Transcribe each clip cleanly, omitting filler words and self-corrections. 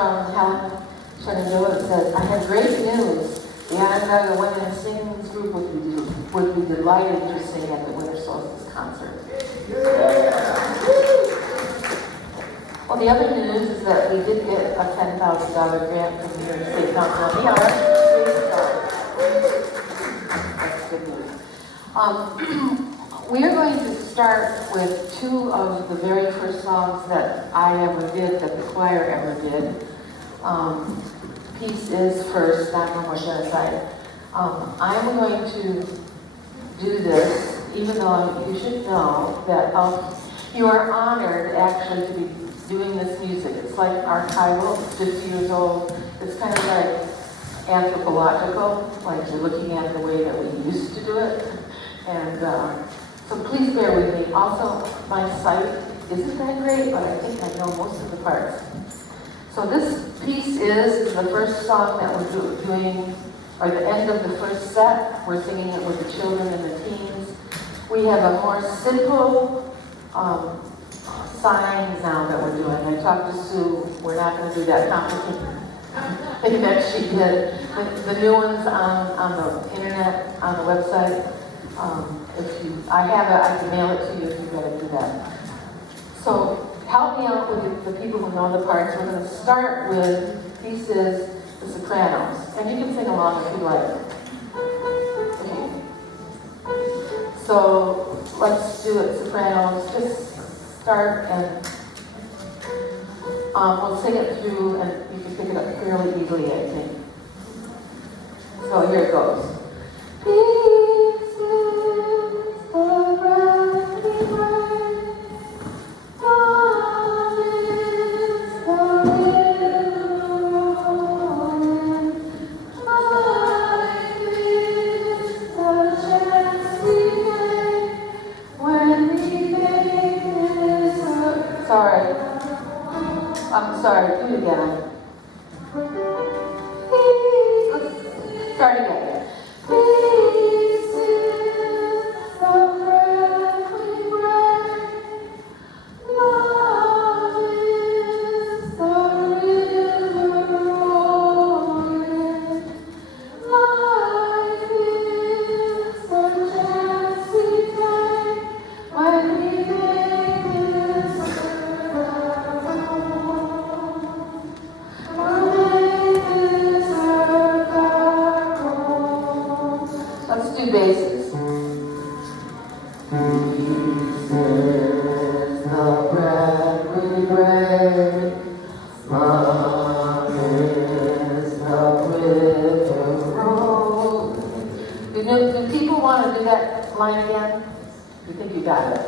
from Helen Shenandoah says, I have great news. The Onondaga Women Singing Group would be delighted to sing at the Winter Solstice concert. Well, the other news is that we did get a $10,000 grant from the New York State Council on the Arts. That's good news. We are going to start with two of the very first songs that I ever did, that the choir ever did. Peace is first, not no more genocide. I'm going to do this, even though you should know that you are honored actually to be doing this music. It's like archival, it's 50 years old. It's kind of like anthropological, like you're looking at the way that we used to do it. And so please bear with me. Also, my sight isn't that great, but I think I know most of the parts. So this piece is the first song that we're doing, or the end of the first set. We're singing it with the children and the teens. We have a more simple signs now that we're doing. I talked to Sue. We're not going to do that complicated thing that she did. The new ones on the internet, on the website. I can mail it to you if you've got to do that. So help me out with the people who know the parts. We're going to start with pieces, the sopranos. And you can sing along if you like. Okay. So let's do it, sopranos. Just start and we'll sing it through and you can pick it up fairly easily, I think. So here it goes. Sorry, do it again. Let's start again. Peace is the bread we break. Love is the river rolling. Life is the chance we take when we make this earth Let's do basses. Peace is the bread we break. Love is the river rolling. Do people want to do that line again? You think you got it?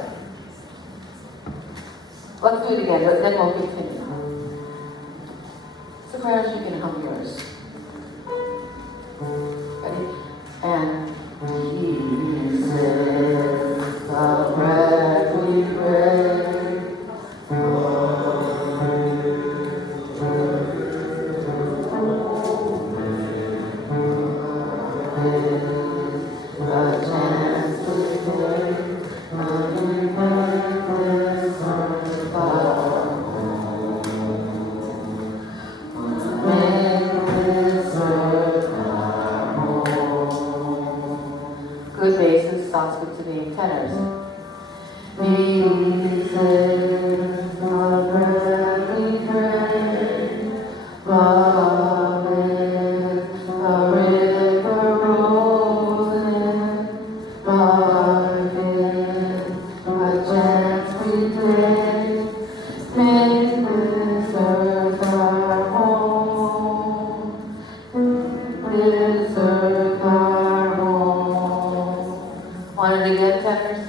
Let's do it again, then we'll continue. Sopranos, you can hum yours. Ready? And peace is the bread we break. The chance we take when we make this earth our home. Make this earth our home. Good basses, sounds good to me. Tenors. Peace is the bread we break. Love is the river rolling. Life is the chance we take. Make this earth our home. This earth our home. Want it again, tenors?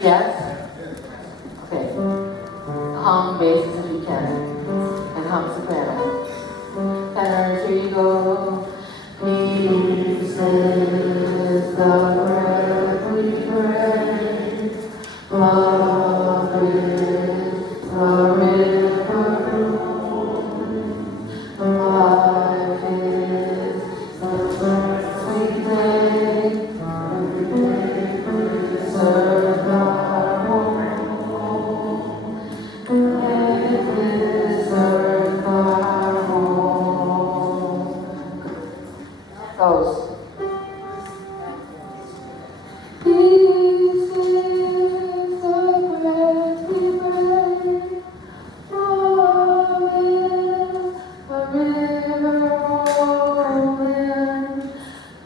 Yes? Those. Peace is the bread we break. Love is the river rolling.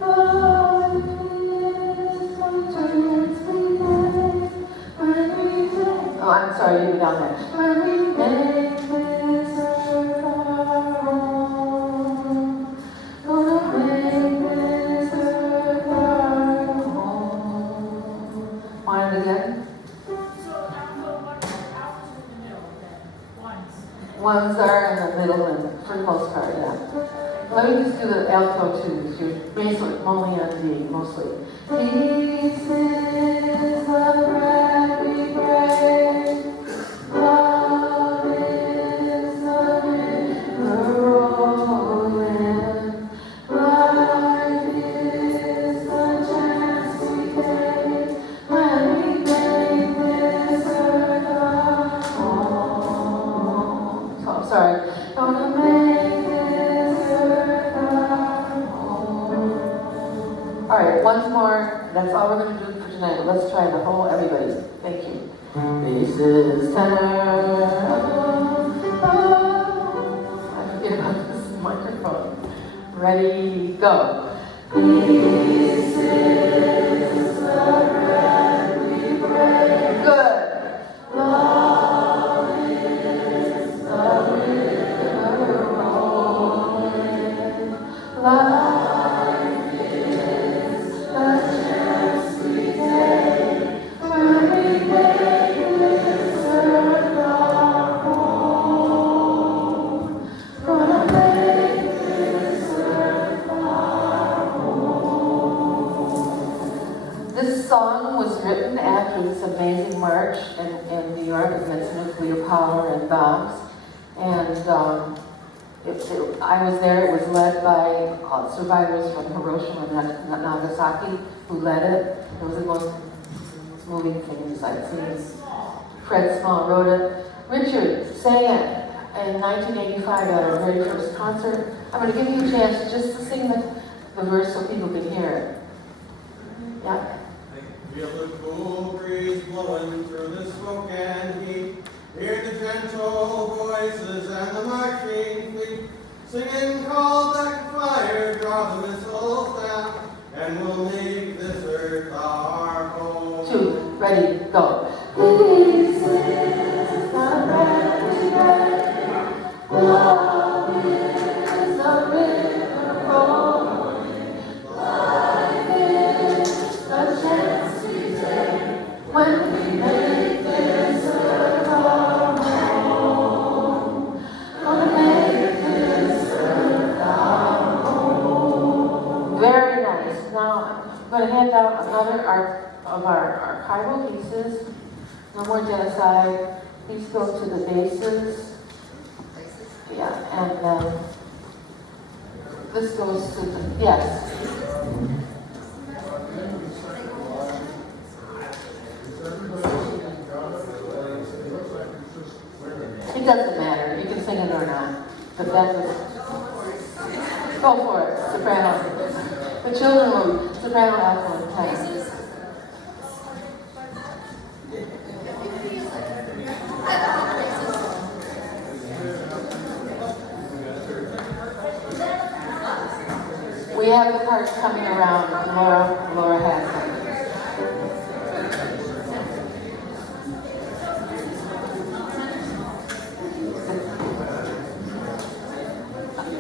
Life is the chance we take when we make. Oh, I'm sorry, you were down there. When we make this earth our home. Gonna make this earth our home. Want it again? So what out in the middle then? Ones. Ones are in the middle and for the most part, yeah. Let me just do the alto too, because you're basically only on D, mostly. Peace is the bread we break. Love is the river rolling. Life is the chance we take when we make this earth our home. So, I'm sorry. Gonna make this earth our home. All right, once more. That's all we're going to do for tonight. Let's try the whole, everybody. Thank you. Basses, tenor. I forget about this microphone. Ready, go. This is the bread we break. Good. Love is the river rolling. Life is the chance we take when we make this earth our home. Gonna make this earth our home. This song was written after this amazing march in New York against nuclear power and bombs. And I was there. It was led by survivors from Hiroshima and Nagasaki who led it. It was the most moving things I've seen. Fred Small wrote it. Richard sang it in 1985 at our very first concert. I'm going to give you a chance just to sing the verse so people can hear it. Yeah? Feel the cool breeze blowing through the smoke and heat. Hear the gentle voices and the marching feet. Singing calls like fire, draw the missiles down, and we'll make this earth our home. 2, ready, go. This is the bread we break. Love is the river rolling. Life is the chance we take when we make this earth our home. Gonna make this earth our home. Very nice. Now I'm going to hand out another of our archival pieces. No more genocide. Please go to the bases. Yeah, and this goes to the, yes. It doesn't matter. You can sing it or not. But that was, go for it. Soprano. The children will soprano, alto, and tenor. We have the parts coming around. Laura has them.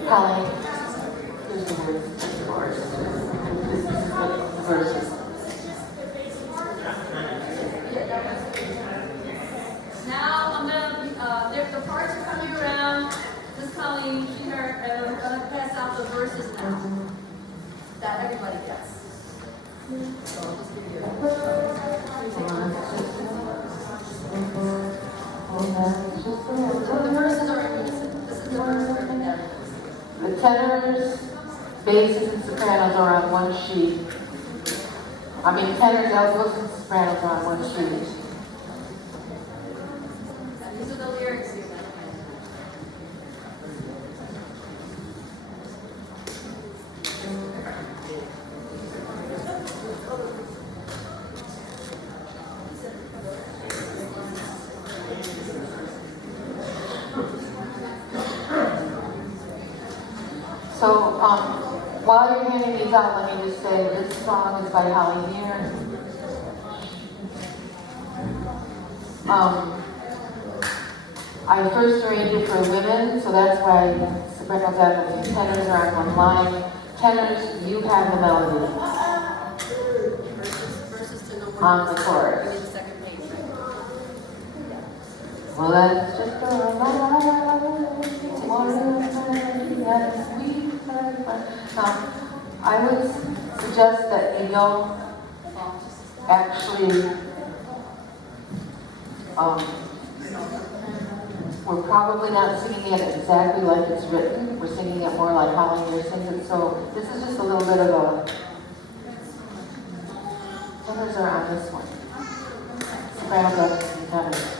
Colleen, here's the words, of course. This is the verses. Now I'm gonna, the parts are coming around. This Colleen, she heard, and I'm gonna pass out the verses now that everybody gets. So I'll just give you a So the verses are in unison. This is the verse for everybody. The tenors, basses, and sopranos are on one sheet. I mean, tenors, altos, and sopranos are on one sheet. And these are the lyrics here. While you're handing these out, let me just say this song is by Holly Near. I first arranged it for women, so that's why sopranos and tenors are on one line. Tenors, you have the melody Verses to no one. on the chorus. We need the second page, right? Well, that's just a I would suggest that you don't actually, we're probably not singing it exactly like it's written. We're singing it more like Holly Near sings it. So this is just a little bit of a, tenors are on this one. Sopranos up and tenors.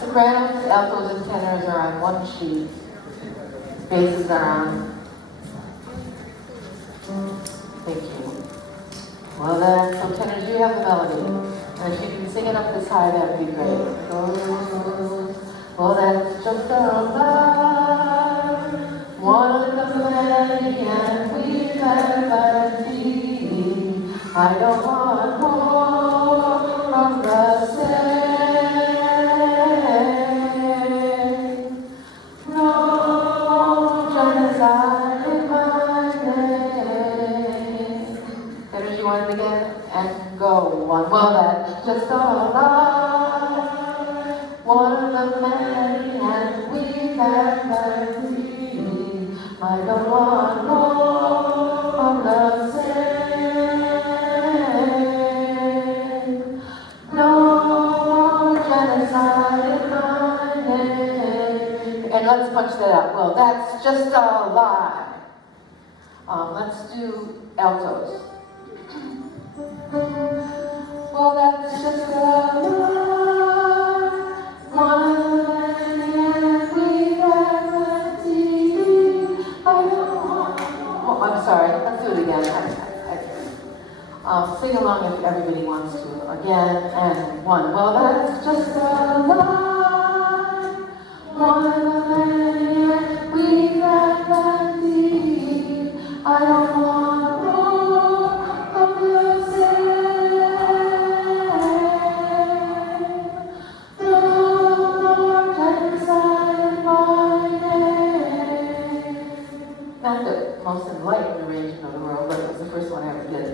Sopranos, altos, and tenors are on one sheet. Basses are on. Thank you. Well then, so tenors, you have the melody. And if you can sing it up this high, that would be great. Well, that's just a love, one of many, and we've ever seen. I don't want more from the same. No genocide in my name. Better you want it again? And go one. Well, that's just a lie. One of many, and we've ever seen. I don't want more of the same. No genocide in my name. And let's punch that out. Well, that's just a lie. Let's do altos. Well, that's just a lie. One of many, and we've ever seen. I don't want. Oh, I'm sorry. Let's do it again. Sing along if everybody wants to. Again and one. Well, that's just a lie. One of many, and we've ever seen. I don't want more of the same. No more genocide in my name. Not the most enlightened arrangement of the world, but it was the first one I ever did.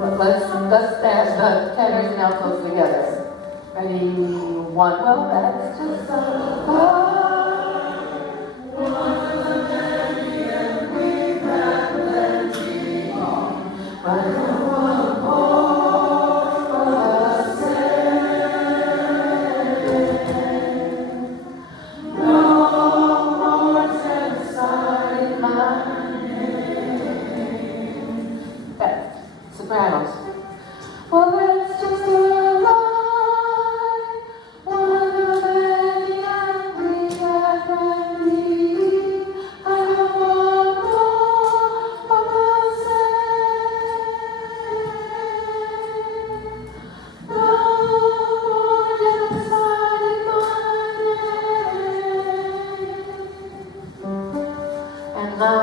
Let's stand the tenors and altos together. Ready? One. Well, that's just a lie. One of many, and we've had plenty. But I don't want more of the same. No more genocide in my name. That's sopranos. Well, that's just a lie. One of many, and we've had plenty. I don't want more of the same. No more genocide in my name. And now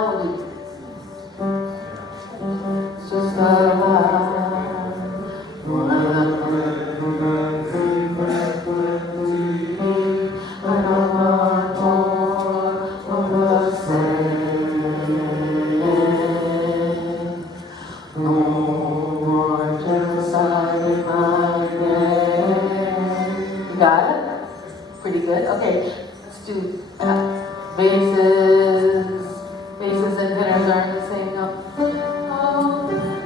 it's just a lie. One of many, I don't want more of the same. No more genocide in my name. You got it? Pretty good. Okay, let's do basses. Basses and tenors aren't the same note.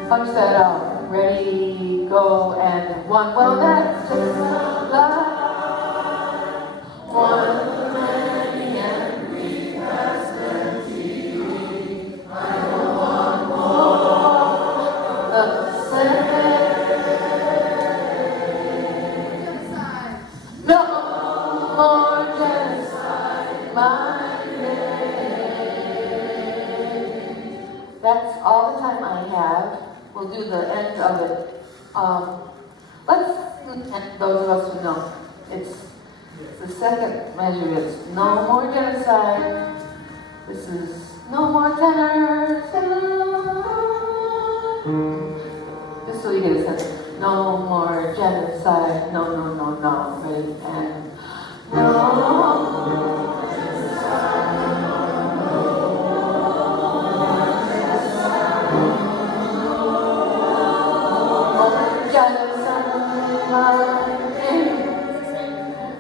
Punch that out. Ready, go, and one. Well, that's just a lie. One of many, and we've had plenty. I don't want more of the same. we'll do the end of it. Let's, those of us who know, it's the second measure. It's no more genocide. This is no more tenors. Just so you get a sense. No more genocide. No, no, no, no. Ready? And no more genocide.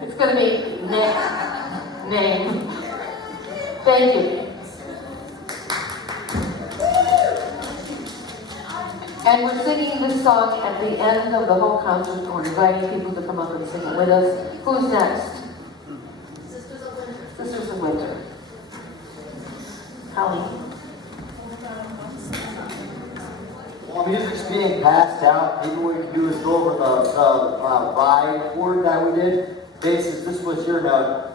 It's going to be name. Thank you. And we're singing this song at the end of the whole concert. We're inviting people to come up and sing it with us. Who's next? Sisters of Winter. Sisters of Winter. Colleen. While music's being passed out, maybe what we can do is go over the ride chord that we did. Basses, this was your note.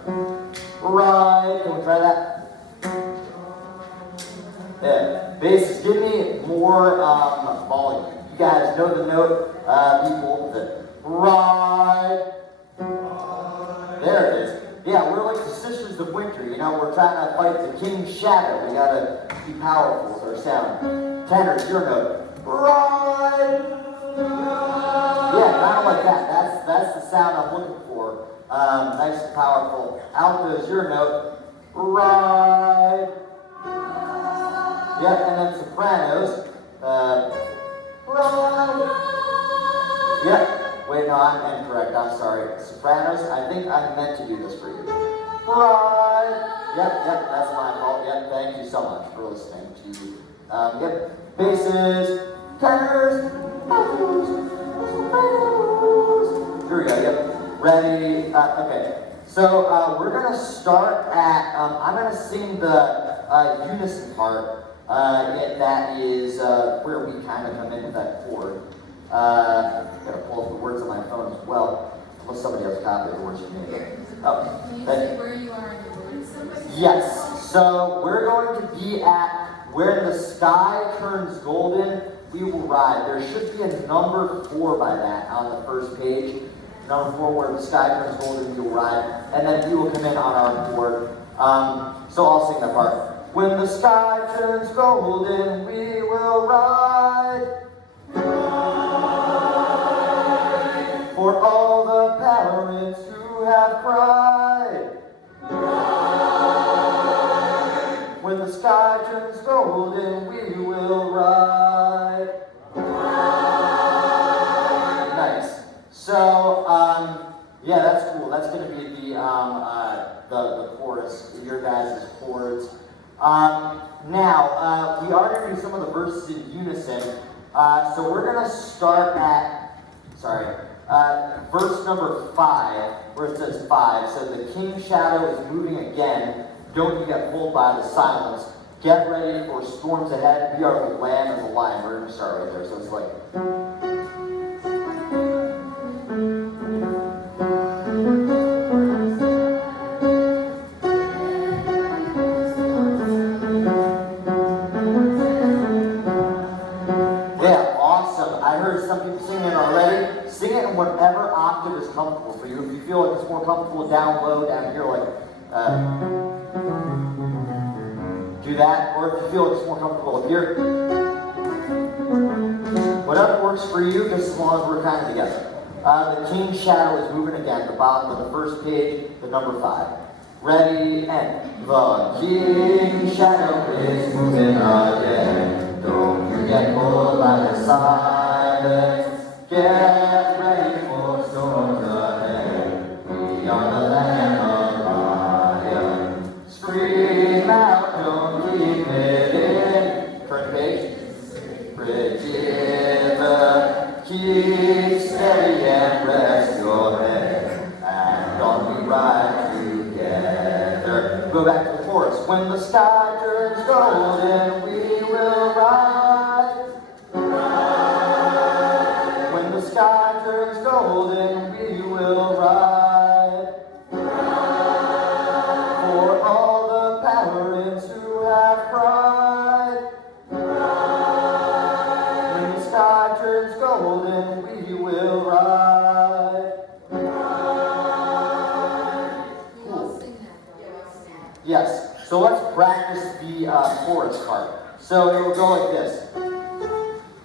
Ride, can we try that? Yeah, basses, give me more volume. You guys know the note, people, the ride. There it is. Yeah, we're like the Sisters of Winter, you know, we're trying to fight the King's shadow. We gotta be powerful with our sound. Tenors, your note. Ride. Yeah, kind of like that. That's the sound I'm looking for. Nice and powerful. Altos, your note. Ride. Yep, and then sopranos. Ride. Yep. Wait, no, I'm incorrect. I'm sorry. Sopranos, I think I'm meant to do this for you. Ride. Yep, that's my fault. Yep, thank you so much for listening to yep. Basses, tenors, altos, sopranos. Here we go, yep. Ready? Okay. So we're gonna start at, I'm gonna sing the unison part. That is where we kind of come in with that chord. Gotta pull up the words on my phone as well. Unless somebody else copied the words from me. Oh, Can you say where you are in the words? yes. So we're going to be at where the sky turns golden, we will ride. There should be a number 4 by that on the first page. Number 4, where the sky turns golden, we will ride. And then we will come in on our chord. So I'll sing that part. When the sky turns golden, we will ride. Ride. For all the parents who have cried. Ride. When the sky turns golden, we will ride. Ride. Nice. So, yeah, that's cool. That's going to be the chorus, your guys' chords. Now, we are going to do some of the verses in unison. So we're going to start at, verse number 5, where it says 5. So the King's shadow is moving again. Don't you get pulled by the silence. Get ready for storms ahead. We are the lamb and the lion. We're going to start right there. So it's like... Sing it in whatever octave is comfortable for you. If you feel like it's more comfortable down low, down here, like do that. Or if you feel like it's more comfortable up here, whatever works for you, just as long as we're kind of together. The King's shadow is moving again. The bottom of the first page, the number 5. Ready and the King's shadow is moving again. Don't you get pulled by the silence. Get ready for storms ahead. We are the Lamb of Lion. Scream out, don't keep it in. Turn the page. River, keep steady and rest your head. And on we ride together. Go back to the chorus. When the sky turns golden, we will ride. When the sky turns golden, we will ride. For all the parents who have cried. When the sky So let's practice the chorus part. So it will go like this.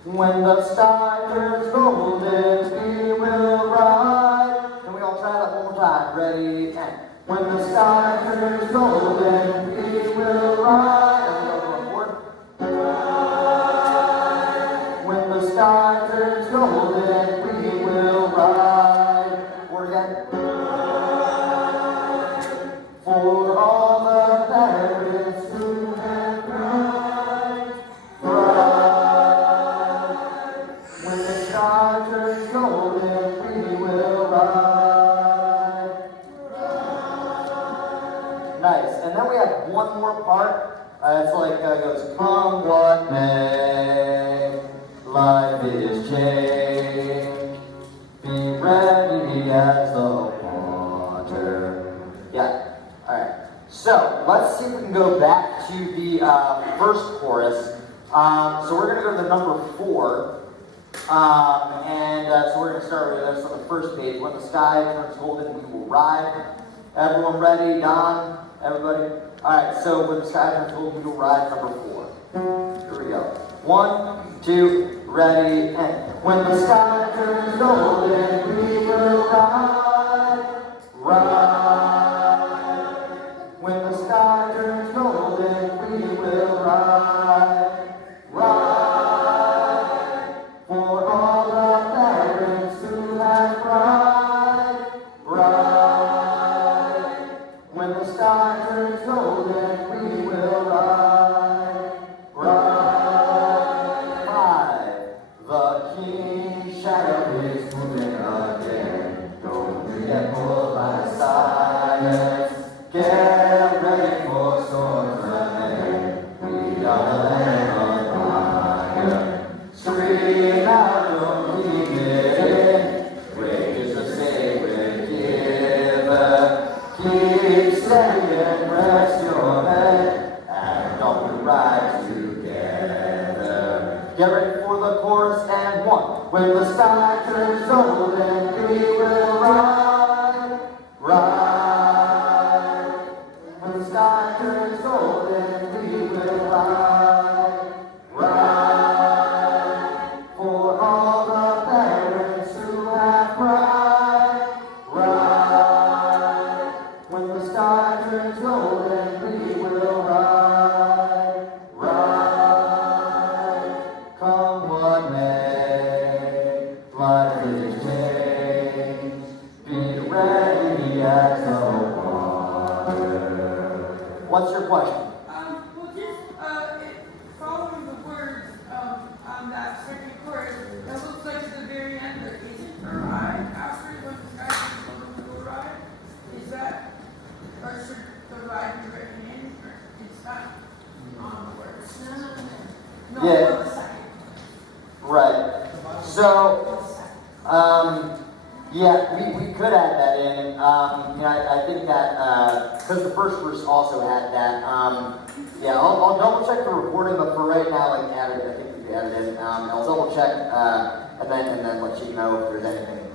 When the sky turns golden, we will ride. Can we all try that one more time? Ready, and when the sky turns golden, we will ride. And we go one more. When the sky turns golden, we will ride. Word again. For all the parents who have cried, cried. When the sky turns golden, we will ride, ride. Nice. And then we have one more part. It's like it goes, come what may, life is change. Be ready as the water. Yeah. All right. So let's see if we can go back to the first chorus. So we're gonna go to the number 4. So we're gonna start with this on the first page. When the sky turns golden, we will ride. Everyone ready? Don? Everybody? All right. So when the sky turns golden, we will ride. Number 4. Here we go. 1, 2, ready, and when the sky turns golden, we will ride, ride. When the sky turns golden, we will ride, ride. For all the parents who have cried, ride. When the sky turns golden, we will ride, ride. 5. The king's shadow is moving again. Don't get pulled by silence. Get ready for storms ahead. We are the land on fire. Scream out, don't leave it in. Wait is the sacred giver. Keep steady and rest your head. And don't we ride together. Get ready for the chorus and 1. When the sky turns golden, we will ride, ride. When the sky turns golden, we will ride, ride. For all the parents who have cried, ride. When the sky turns golden, we will ride, ride. Come what may, life is changed. Be ready as the water. What's your question? Well, just following the words on that second chorus, that looks like at the very end there isn't a ride after when the sky is going to ride. Is that, or should the ride be written in, or it's not on the words? No, Yeah. on the second. Right. So, yeah, we could add that in. I think that, because the first verse also had that. Yeah, I'll double check the recording, but for right now, I think we can add it in. I'll double check, and then let you know if there's anything.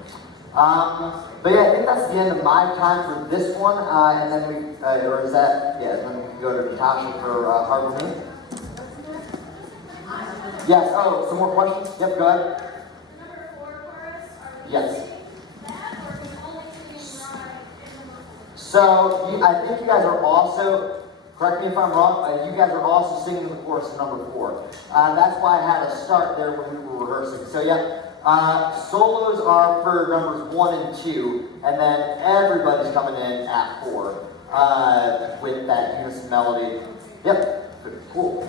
But yeah, I think that's the end of my time for this one, and then we, or is that, yeah, then we can go to Natasha for Harmony. Yes, oh, some more questions? Yep, go ahead. Number 4 chorus, are we Yes. singing that, or are we only singing ride in number 4? So, I think you guys are also, correct me if I'm wrong, you guys are also singing the chorus of number 4. That's why I had to start there when we were rehearsing. So yeah, solos are for numbers 1 and 2, and then everybody's coming in at 4 with that unison melody. Yep, cool.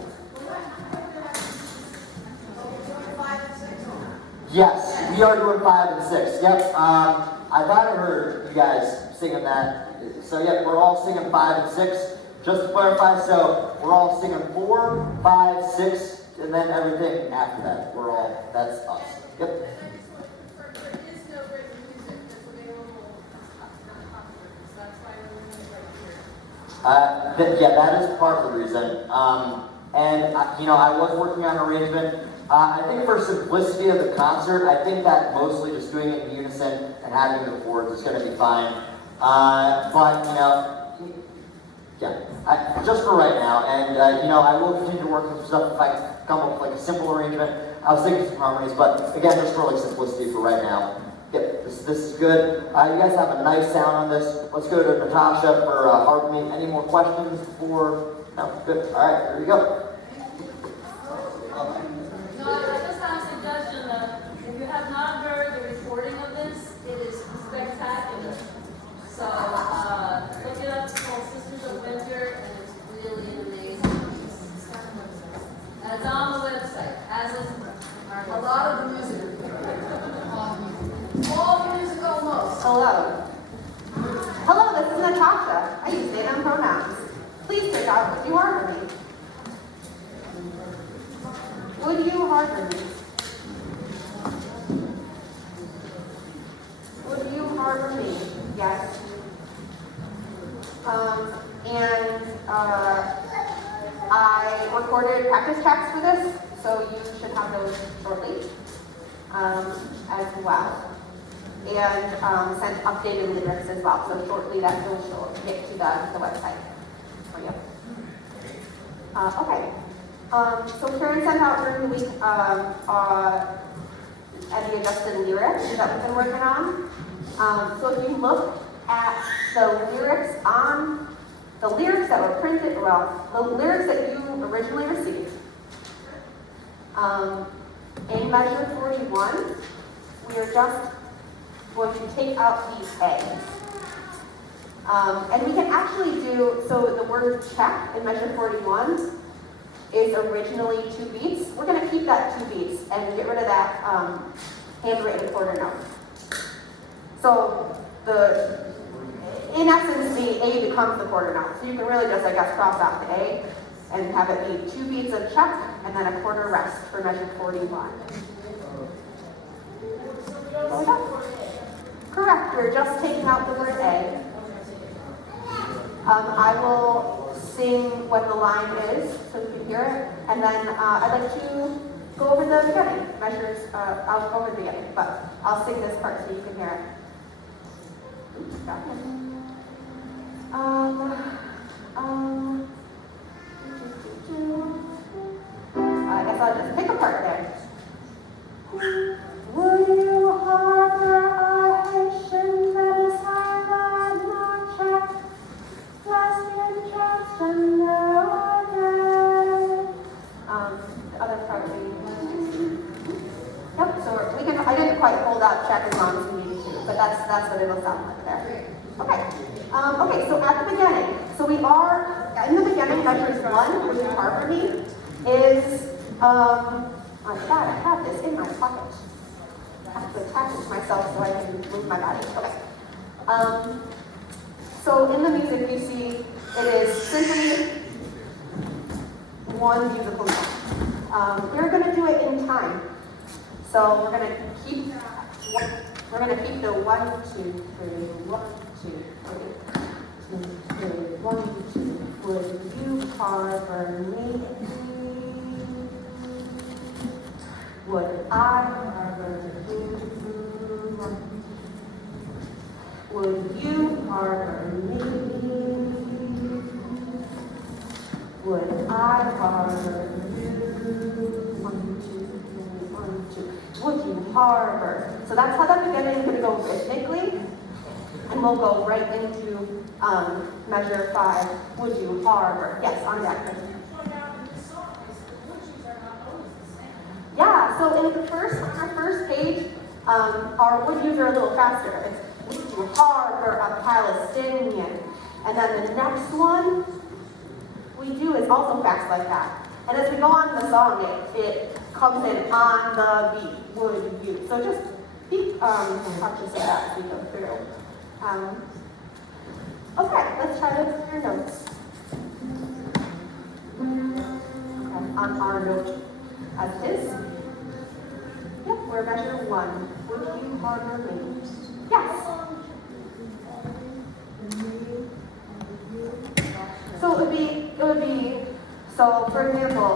Yes, we are doing 5 and 6. Yep. I thought I heard you guys singing that. So yeah, we're all singing 5 and 6. Just to clarify, so we're all singing 4, 5, 6, and then everything after that. That's us. Yep. There is no written music that's available on concerts. That's why we're doing it right here. Yeah, that is part of the reason. I was working on an arrangement. I think for simplicity of the concert, I think that mostly just doing it in unison and having the chords is going to be fine. Yeah, just for right now, and I will continue to work on some stuff if I can come up with like a simple arrangement. I'll stick with some harmonies, but again, just for like simplicity for right now. Yep, this is good. You guys have a nice sound on this. Let's go to Natasha for harmony. Any more questions before? No, good. All right, here you go. No, I just have a suggestion that if you have not heard the recording of this, it is spectacular. So look it up, it's called Sisters of Winter, and it's really an amazing piece. And it's on the website, as is a lot of the music. All the music almost. Hello. Hello, this is Natasha. I use they, them pronouns. Please take out would you harbor me. Would you harbor me? Would you harbor me? Yes. I recorded practice tracks for this, so you should have those shortly as well. And sent updated lyrics as well. So shortly that will get to the website for you. Okay. So Karen sent out during the week any adjusted lyrics that we've been working on. So if you look at the lyrics that were printed, well, the lyrics that you originally received, in measure 41, we are just going to take out the A. And we can actually do, so the word check in measure 41 is originally 2 beats. We're going to keep that 2 beats and get rid of that handwritten quarter note. So in essence, the A becomes the quarter note. So you can really just, I guess, cross off the A and have it be 2 beats of check and then a quarter rest for measure 41. Correct, we're just taking out the word A. I will sing what the line is so you can hear it, and then I'd like to go over the beginning measures. I'll go over the beginning, but I'll sing this part so you can hear it. Oops, got it. I guess I'll just pick a part there. Would you harbor a Haitian Madison and not check? Lesbian trust and no the other part Yep, so we can, I didn't quite hold out check as long as we needed to, but that's what it'll sound like there. Okay. Okay, so at the beginning, so we are, in the beginning, measures 1, which is harmony, is, oh God, I have this in my pocket. I have to attach it to myself so I can move my body. Okay. So in the music you see it is simply one musical song. We're going to do it in time. So we're going to keep the 1, 2, 3, 1, 2, 3, 2, 3, 1, 2. Would you harbor me? Would I harbor you? Would you harbor me? Would I harbor you? 1, 2, 3, 1, 2. Would you harbor? So that's how that beginning is going to go rhythmically. And we'll go right into measure 5. Would you harbor? Yes, on deck. Yeah, so in on our first page, our would yous are a little faster. It's would you harbor a Palestinian? And then the next one we do is also fast like that. And as we go on in the song, it comes in on the beat. Would you? So just be conscious of that as we go through. Okay, let's try to clear notes. Okay, on our note as it is. Yep, we're measure 1. Would you harbor me? Yes. So it would be, so for example,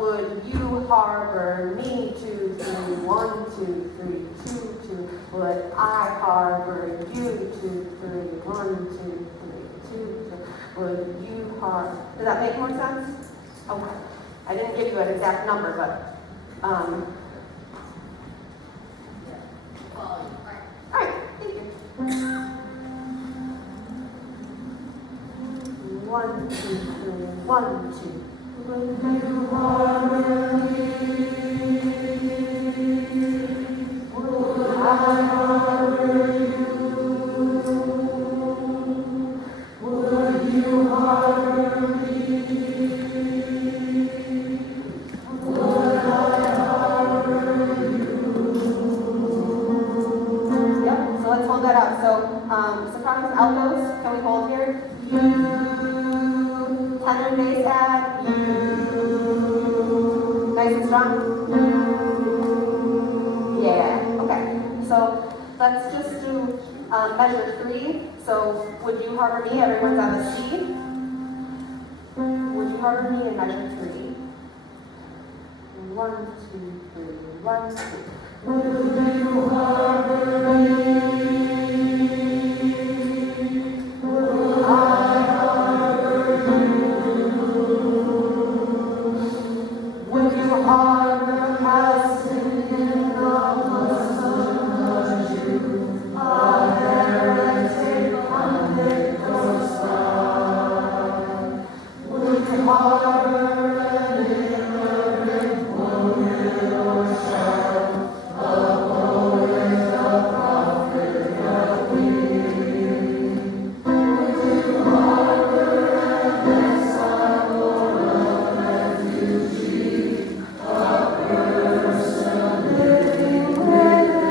would you harbor me 2, 3, 1, 2, 3, 2, 2. Would I harbor you 2, 3, 1, 2, Would you harbor? Does that make more sense? Okay. I didn't give you an exact number, but Follow you. all right, thank you. 1, 2, 3, 1, 2. Would you harbor me? Would I harbor you? Would you harbor me? Would I harbor you? Yep, so let's hold that up. So, sopranos, altos, can we hold here? You, tenor, bass, add, you. Nice and strong? Yeah, okay. So, let's just do measure 3. So, would you harbor me? Everyone's on the C. Would you harbor me in measure 3? 1, 2, 3, 1, 2. Would you harbor me? Would I harbor you? Would you harbor Madison in the bosom of you? A heretic, convict, or spy? Would you harbor an ignorant woman or child? A poet, a prophet, a king? Would you harbor an exile or a refugee? A person living within?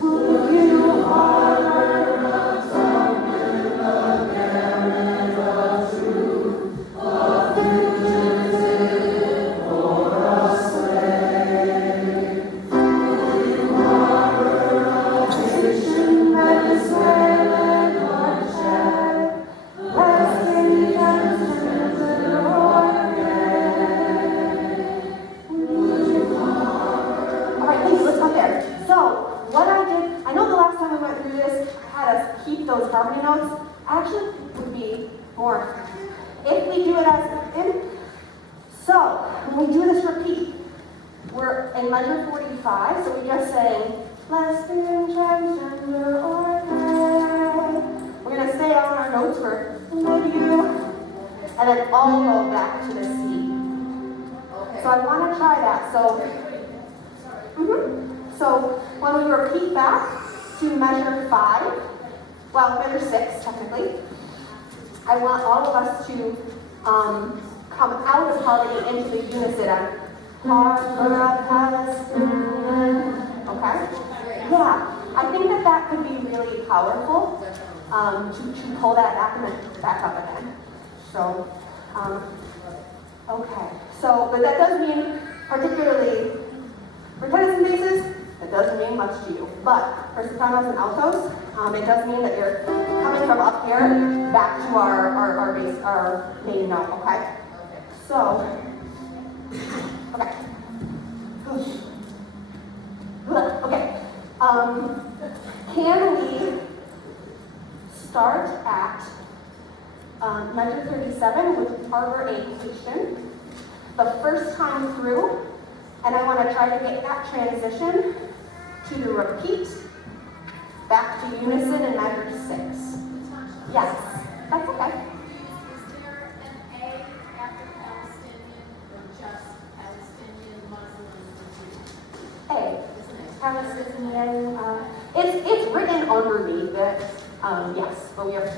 Would you harbor a token, a garment of truth? A fugitive or a slave? Would you harbor a Haitian, Venezuelan, or Chad? West Indian, Trinidad, or gay? Would you harbor? All right, thanks. Let's stop there. So, what I did, I know the last time we went through this, I had us keep those harmony notes. Actually, it would be more if we do it as in. So, when we do this repeat, we're in measure 45, so we just say, lesbian, transgender, or gay. We're going to stay on our notes for would you, and then all go back to the C. Okay. So I want to try that. So, so when we repeat back to measure 5, well, measure 6 technically, I want all of us to come out of harmony into the unison. Harbor Palestinian. Okay? Yeah, I think that could be really powerful to pull that back and then back up again. So, okay. So, but that does mean, particularly for tenors and basses, it doesn't mean much to you. But for sopranos and altos, it does mean that you're coming from up here back to our bass, our main note. Okay. So, okay. Okay. Can we start at measure 37 with harbor a Haitian the first time through, and I want to try to get that transition to the repeat back to unison in measure 6. Yes, that's okay. Is there an A after Palestinian or just Palestinian, Muslim, A. Palestinian. It's written underneath it. Yes, but we have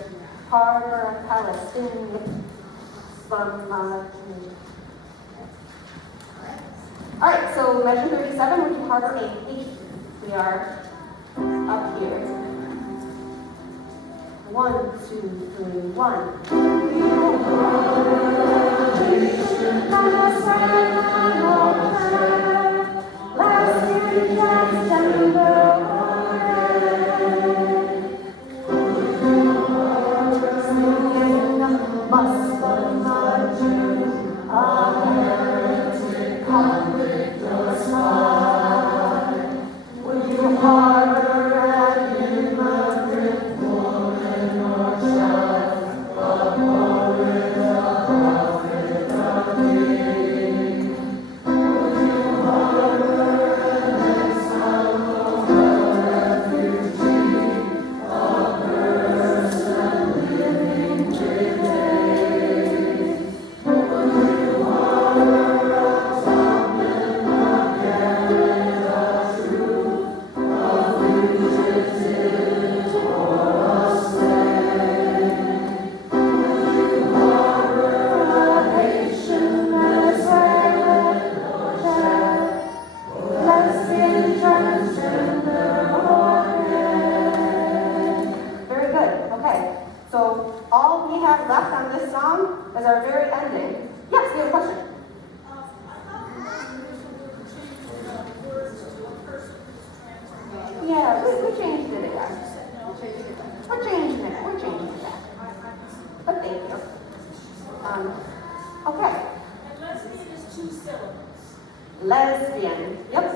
harbor Palestinian. All right, so measure 37, would you harbor a Haitian? We are up here. 1, 2, 3, 1. Would you harbor an immigrant woman or as our very ending. Yes, we have a question. Yeah, we changed it again. We're changing it. But thank you. Okay. And lesbian is 2 syllables. Lesbian. Yep.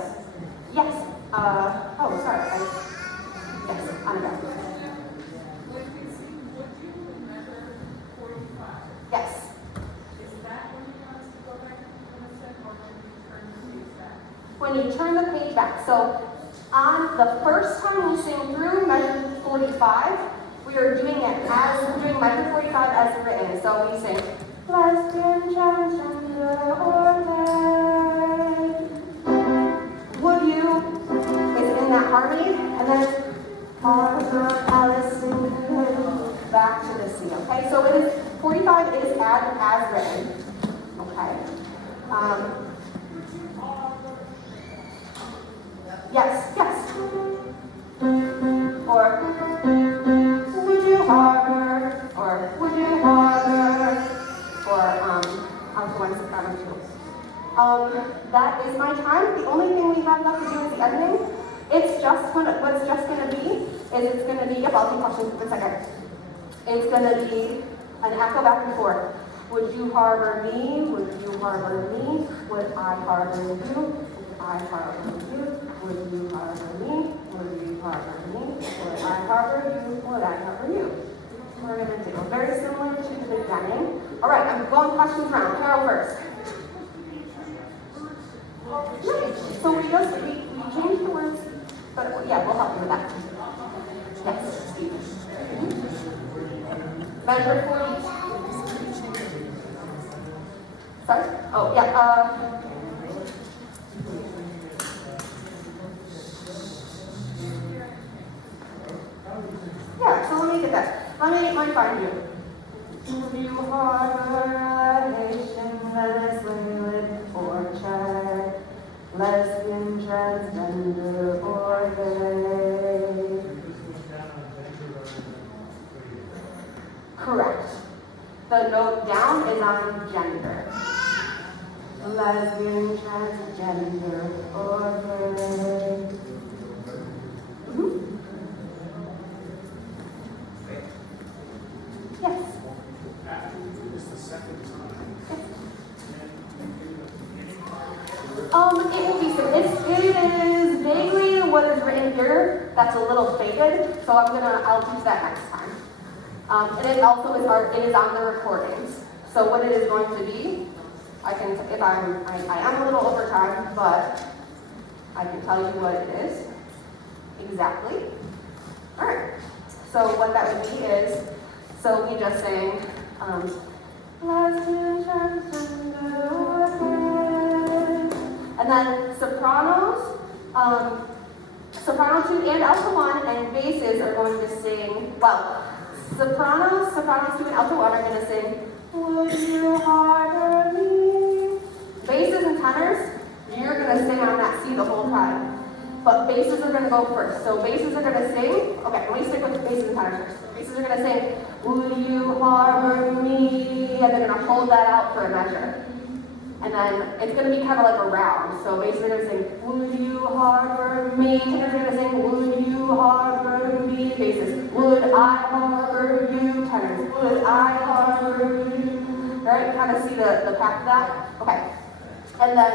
Yes. Oh, sorry. Yes, Annabelle. When we sing, would you remember 45? Yes. Is that when you want us to go back to the set, or when we turn the page back? When you turn the page back. So on the first time we sing through measure 45, we are doing it as we're doing measure 45 as written. So we sing lesbian, transgender, or gay. Would you is in that harmony, and then it's back to the C. Okay, so it is 45 is as written. Okay. Yes. Or would you harbor? Or would you harbor? Or I'll go on soprano too. That is my time. The only thing we have left to do is the editing. It's just what's just going to be is it's going to be. Yep, I'll take questions for a second. It's going to be an echo back and forth. Would you harbor me? Would you harbor me? Would I harbor you? Would I harbor you? Would you harbor me? Would you harbor me? Would I harbor you? Would I harbor you? We're going to do very similar to the beginning. All right, I'm going questions round. Carol first. Nice. So we changed the words, but yeah, we'll help you with that. Yes, Steve. Measure 40. Sorry? Oh, yeah. Yeah, so let me get that. Let me find you. Do you harbor a Haitian, Venezuelan, or Chad, lesbian, transgender, or gay? Correct. The note down is on gender. Lesbian, transgender, or gay. Yes. It's the second time. It will be some. It is vaguely what is written here. That's a little faded, so I'll do that next time. And it also is on the recordings. So what it is going to be, I am a little over time, but I can tell you what it is exactly. All right. So what that would be is, so we just sang, lesbian, transgender, or gay. And then sopranos, soprano 2 and alto 1, and basses are going to sing, sopranos 2 and alto 1 are going to sing, would you harbor me? Basses and tenors, you're going to sing on that C the whole time. But basses are going to go first. So basses are going to sing, okay, let me stick with basses and tenors first. Basses are going to sing, would you harbor me? And they're going to hold that out for a measure. And then it's going to be kind of like a round. So basses are going to sing, would you harbor me? Tenors are going to sing, would you harbor me? Basses, would I harbor you? Tenors, would I harbor you? Right? Kind of see the path of that? Okay. And then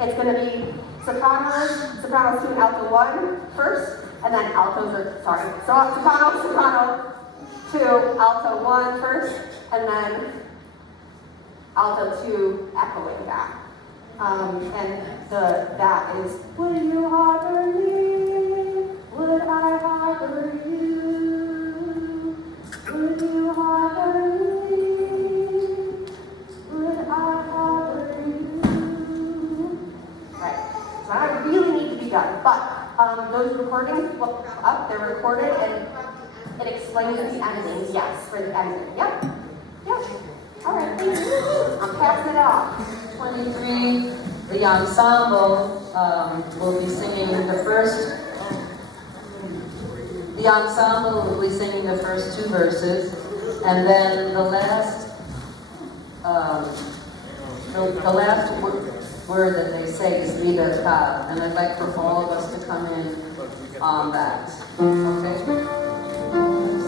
it's going to be sopranos 2 and alto 1 first, and then soprano 2, alto 1 first, and then alto 2 echoing back. And that is, would you harbor me? Would I harbor you? Would you harbor me? Would I harbor you? Right. So I really need to be done, but those recordings look up, they're recorded, and it explains the endings, yes, for the ending. Yep. All right, thank you. I'm passing it off. 23, the ensemble will be singing the first. The ensemble will be singing the first 2 verses, and then the last the last word that they say is libertad, and I'd like for all of us to come in on that. Okay?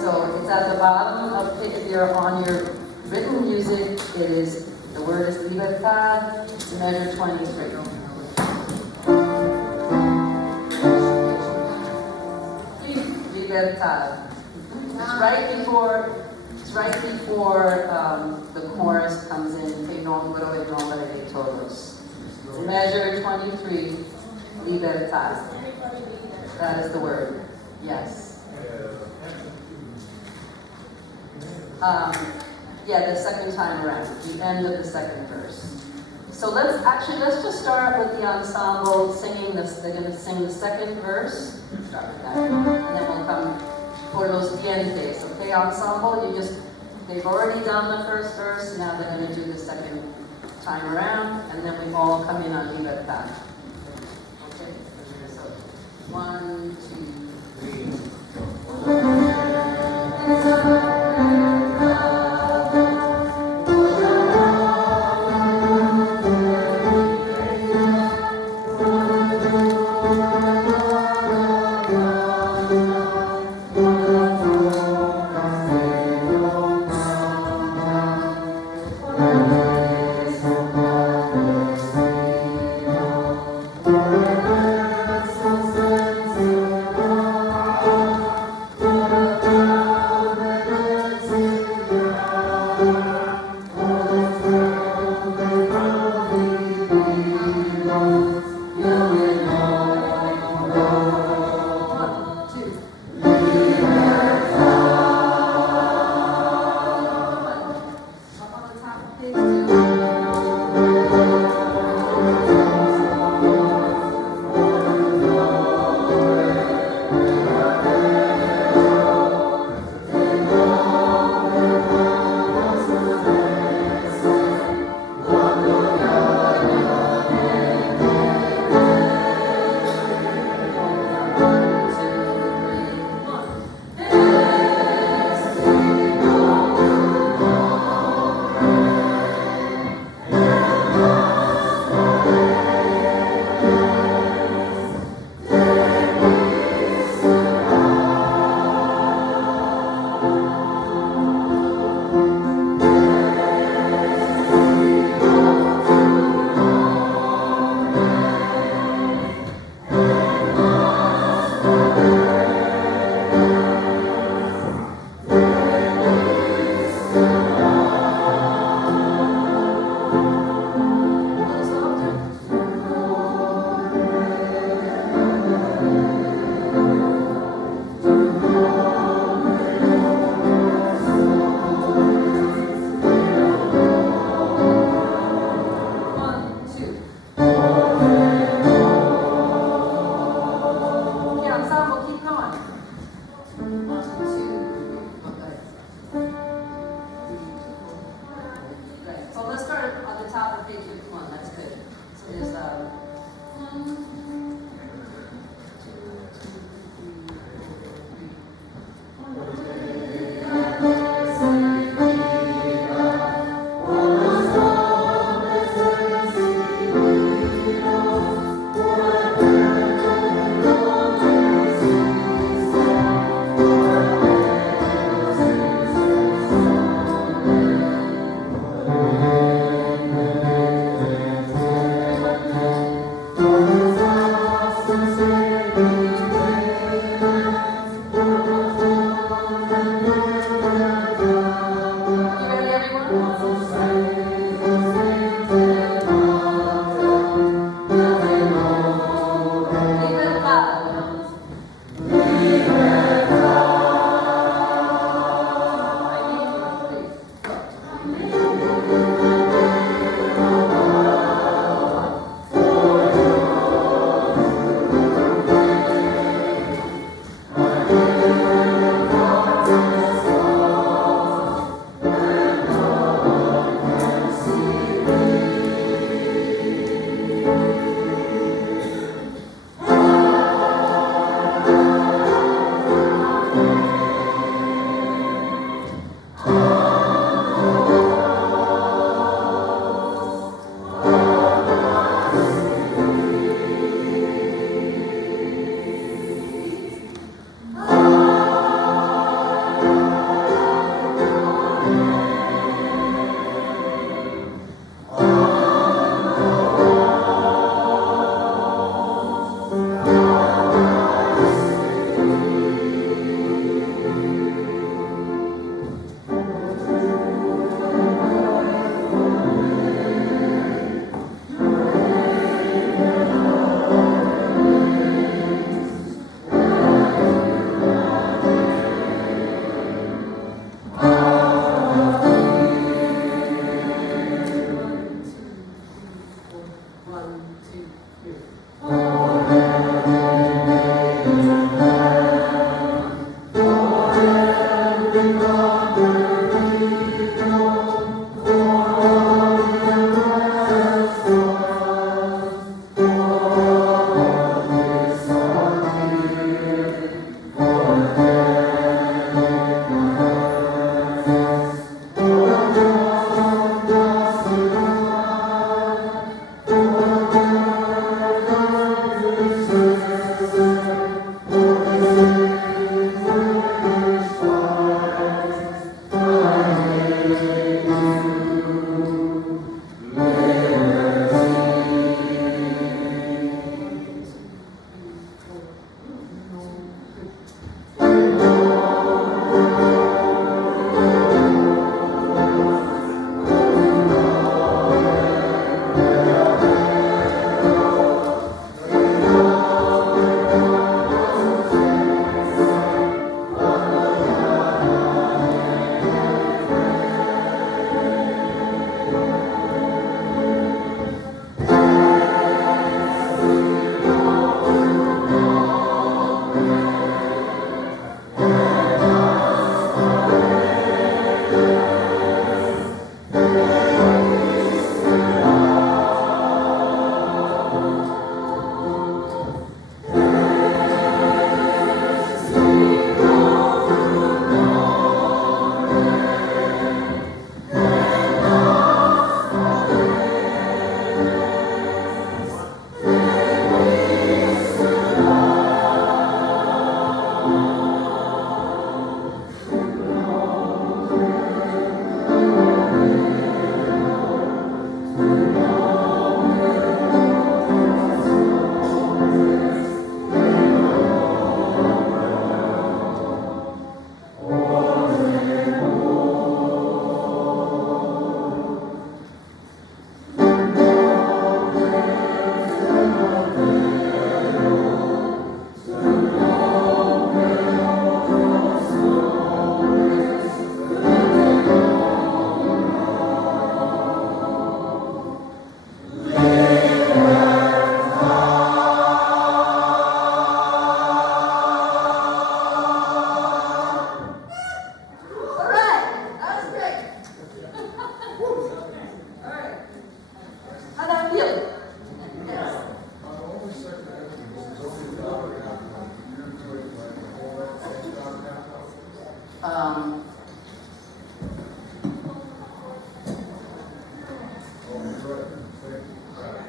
So it's at the bottom of it. If you're on your written music, it is, the word is libertad, it's measure 23. Libertad. It's right before the chorus comes in, que nombre el nombre de todos. It's measure 23, libertad. That is the word, yes. Yeah, the second time around, the end of the second verse. So let's just start with the ensemble singing this. They're going to sing the second verse. Start with that. And then we'll come for los dientes. Okay, ensemble, they've already done the first verse, now they're going to do the second time around, and then we all come in on libertad. Okay, so 1, 2, 3.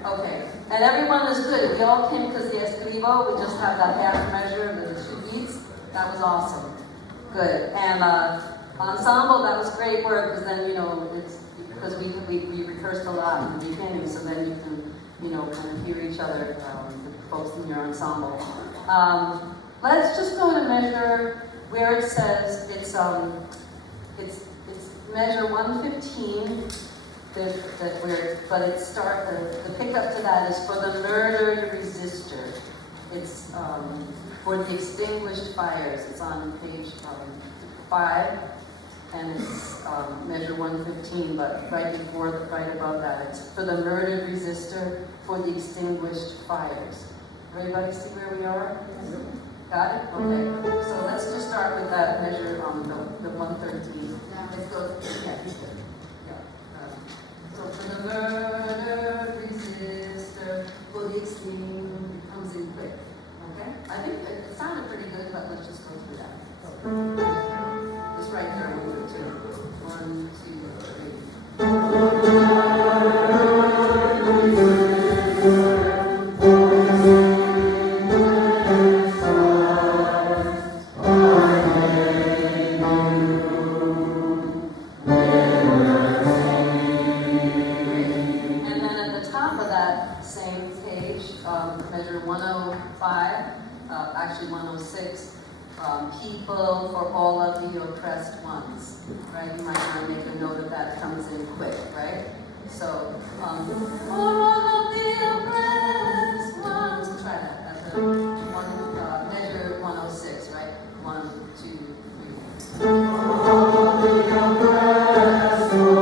Okay, and everyone is good. We all came because the escribo. We just have that half measure of the 2 beats. That was awesome. Good. And ensemble, that was great work because then, you know, it's because we rehearsed a lot in the beginning, so then you can, you know, kind of hear each other, the folks in your ensemble. Let's just go to measure where it says it's measure 115. But it the pickup to that is for the murdered resistor. It's for the extinguished fires. It's on page 5, and it's measure 115. But right above that, it's for the murdered resistor for the extinguished fires. Everybody see where we are? Got it? Okay. So let's just start with that measure on the 113. Let's go. Yeah, he's good. So for the murder resistor, for the extreme, it comes in quick. Okay? I think it sounded pretty good, but let's just go through that. Just right there, 1, 2, 1, 2, 3. Measure 105, actually 106, people for all of the oppressed ones, right? You might want to make a note of that, comes in quick, right? So, for all of the oppressed ones, try that. That's measure 106, right? 1, 2, 3. For all of the oppressed ones.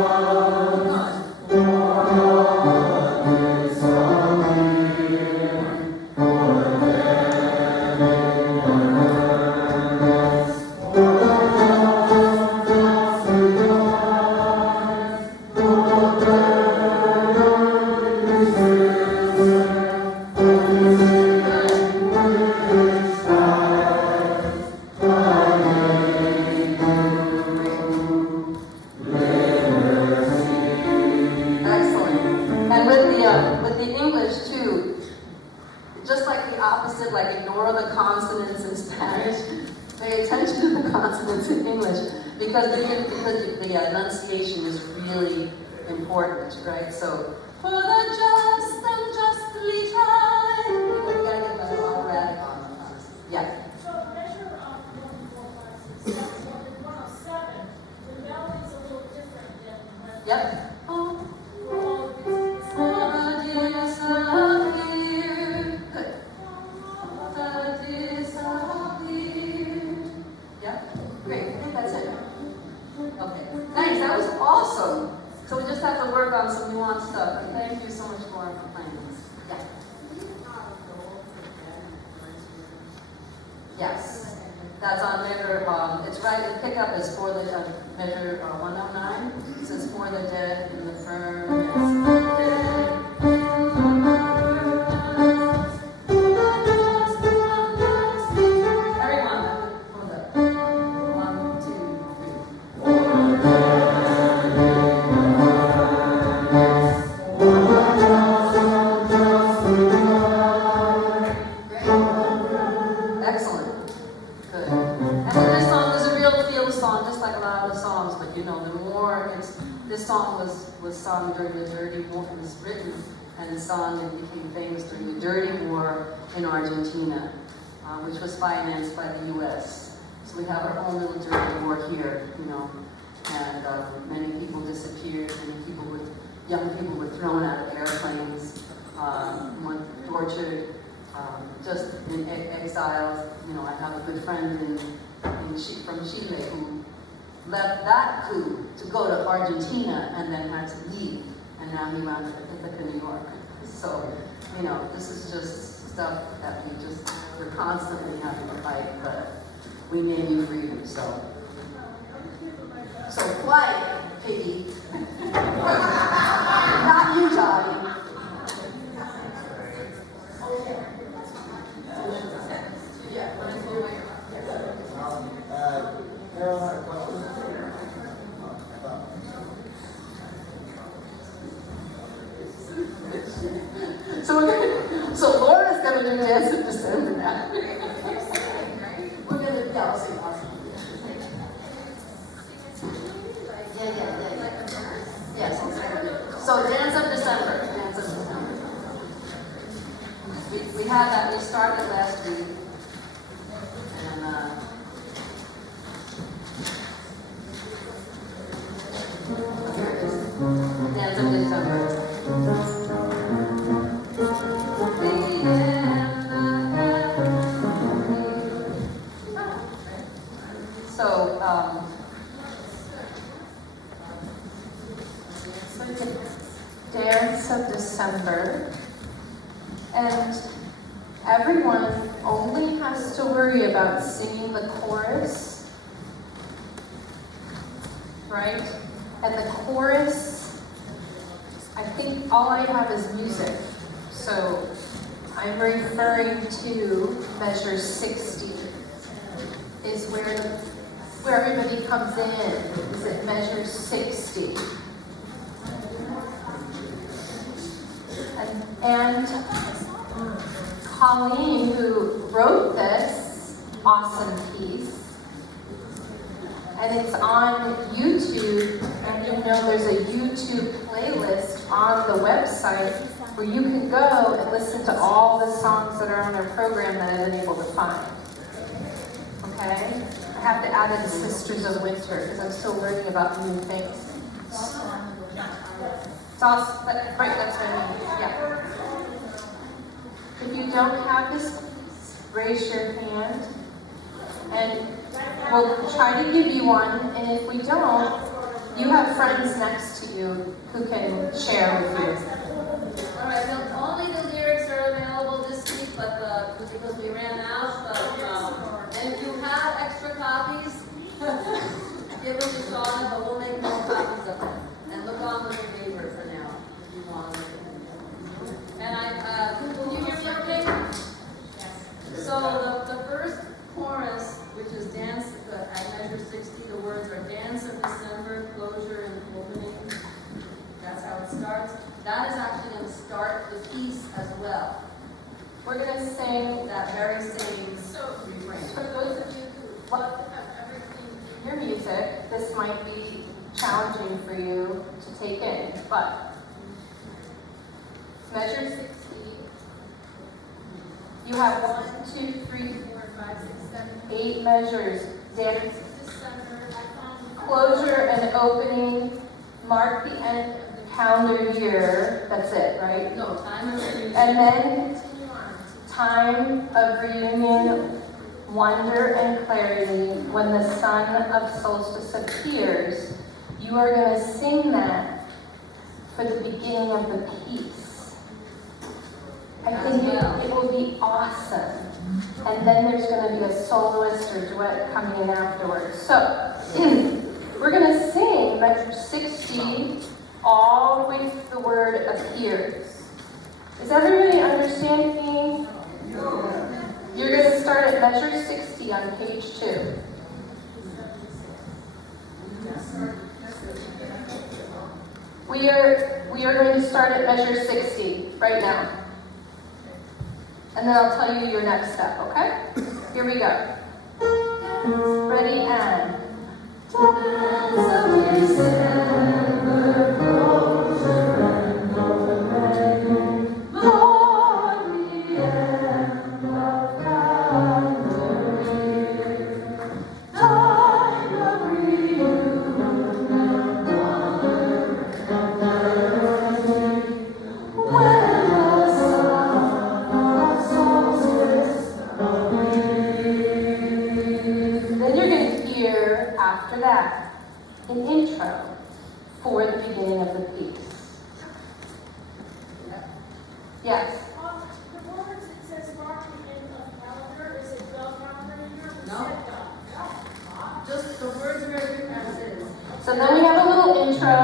Like ignore the consonants in Spanish. Pay attention to the consonants in English because the enunciation is really important, right? So for the just and justly tried. We gotta get that operatic on. Yeah. So measure 1, 4, 5, 6, 7. In 107, the melody's a little different than Yep. So we just have to work on some nuanced stuff. And thank you so much for playing this. Yeah. Yes. That's on measure, it's right, the pickup is for the measure 109. It says for the dead in the firm. This song was sung during the Dirty War. It was written and sung and became famous during the Dirty War in Argentina, which was financed by the U.S. So we have our own little dirty war here, you know, and many people disappeared, young people were thrown out of airplanes, were tortured, just in exiles. You know, I have a good friend from Chile who left that coup to go to Argentina and then had to leave, and now he wound up in New York. So, you know, this is just stuff that we're constantly having to fight, but we made you freedom, so quiet, piggy. Not you, Johnny. Carol had a question. So, it's a dance of December, and everyone only has to worry about singing the chorus, right? And the chorus, I think all I have is music. So I'm referring to measure 60 is where everybody comes in, is at measure 60. And Colleen, who wrote this awesome piece, and it's on YouTube, and you know there's a YouTube playlist on the website where you can go and listen to all the songs that are on their program that I've been able to find. Okay? I have to add in Sisters of Winter because I'm still learning about new things. It's awesome. Right, that's what I mean. Yeah. If you don't have this, raise your hand and we'll try to give you one. And if we don't, you have friends next to you who can share with you. All right, so only the lyrics are available this week, but because we ran out. And if you have extra copies, give them to Shauna, but we'll make more copies of them. And look on with your neighbor for now, if you want. And can you hear me okay? Yes. So the first chorus, which is dance at measure 60, the words are dance of December, closure and opening. That's how it starts. That is actually going to start the piece as well. We're going to sing that very same refrain. For those of you who love to have everything in your music, this might be challenging for you to take in, but measure 60. You have 1, 2, 3, 4, 5, 6, 7, 8 measures. Dance, closure and opening, mark the end of the calendar year. That's it, right? No, time of reunion. And then time of reunion, wonder and clarity, when the sun of solstice appears. You are going to sing that for the beginning of the piece. I think it will be awesome. And then there's going to be a soloist or duet coming in afterwards. So, we're going to sing measure 60 all the way to the word appears. Is everybody understanding me? You're going to start at measure 60 on page 2. We are going to start at measure 60 right now. And then I'll tell you your next step, okay? Here we go. Ready and... After that, an intro for the beginning of the piece. Yes? The words it says mark the end of calendar, is it the calendar year? No. Just the words are as is. So then we have a little intro,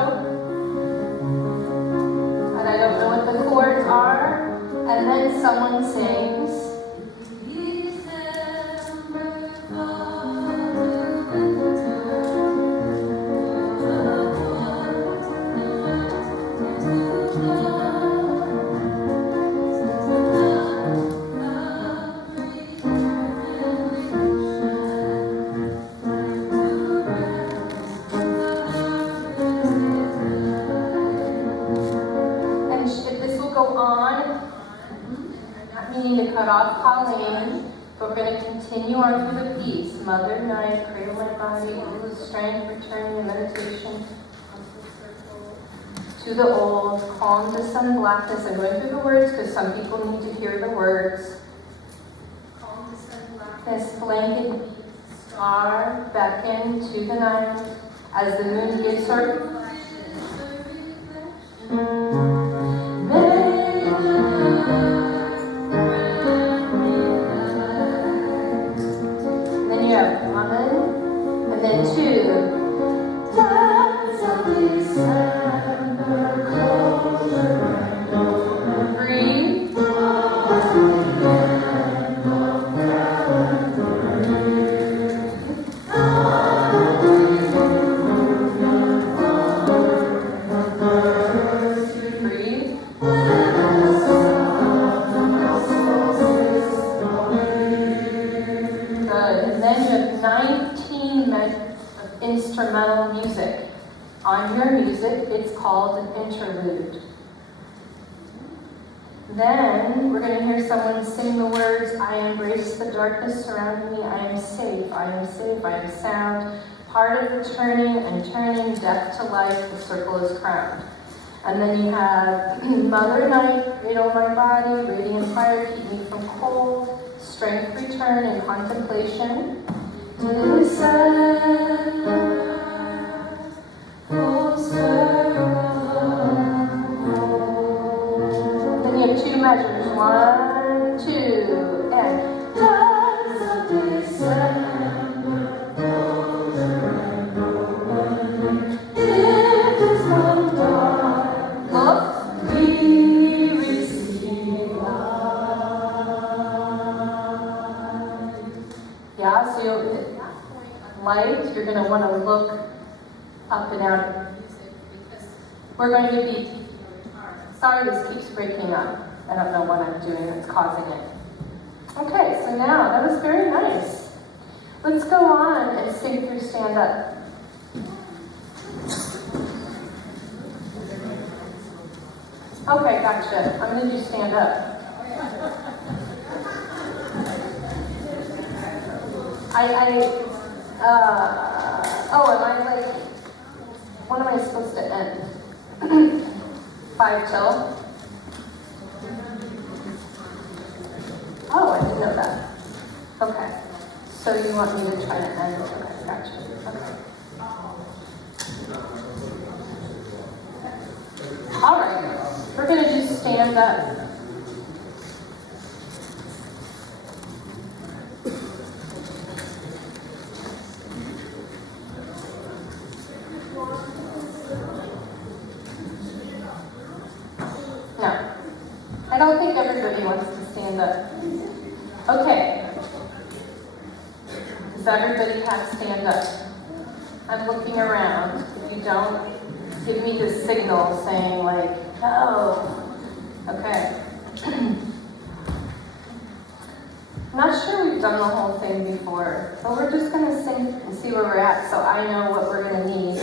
and I don't know what the chords are, and then someone sings. Cut off Colleen, but we're going to continue on through the piece. Mother night, cradle my body, lose strength, returning to meditation. To the old, calm the sun blackness. I'm going through the words because some people need to hear the words. Calm the sun blackness, blanket Star, beckon to the night as the moon gives her. Then you have one, and then two. Days of December, colder and colder. Breathe. Instrumental music. On your music, it's called an interlude. Then we're going to hear someone sing the words, I embrace the darkness surrounding me, I am safe, I am safe, I am sound. Part of the turning and turning, death to life, the circle is crowned. And then you have Mother Night, cradle my body, radiant fire, keep me from cold, strength return and contemplation. December, full circle. Then you have two measures, 1, 2, and days of December, colder and colder. It is one dark look, we receive light. Yeah, so light, you're going to want to look up and out. We're going to be, sorry this keeps breaking up. I don't know what I'm doing that's causing it. Okay, so now, that was very nice. Let's go on and sing through stand up. Okay, gotcha. I'm going to do stand up. Am I like, when am I supposed to end? 5 till? Oh, I didn't know that. Okay. So you want me to try to end? Okay, gotcha. Okay. All right. We're going to do stand up. No. I don't think everybody wants to stand up. Okay. Does everybody have stand up? I'm looking around. If you don't, give me the signal saying like, no. Okay. I'm not sure we've done the whole thing before, but we're just going to sing and see where we're at so I know what we're going to need.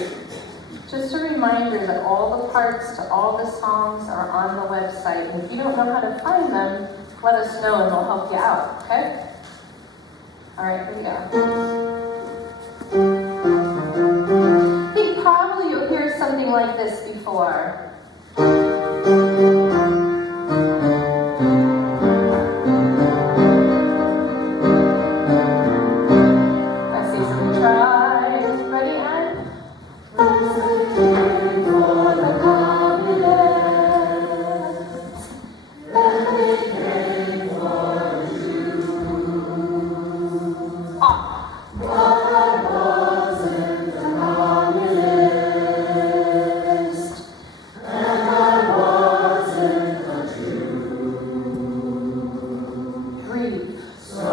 Just a reminder that all the parts to all the songs are on the website. And if you don't know how to find them, let us know and we'll help you out, okay? All right, here we go. I think probably you'll hear something like this before. I see some tries. Ready, Anne? For the confidence that it came for you. But I wasn't a communist, and I wasn't a Jew. Breathe. So I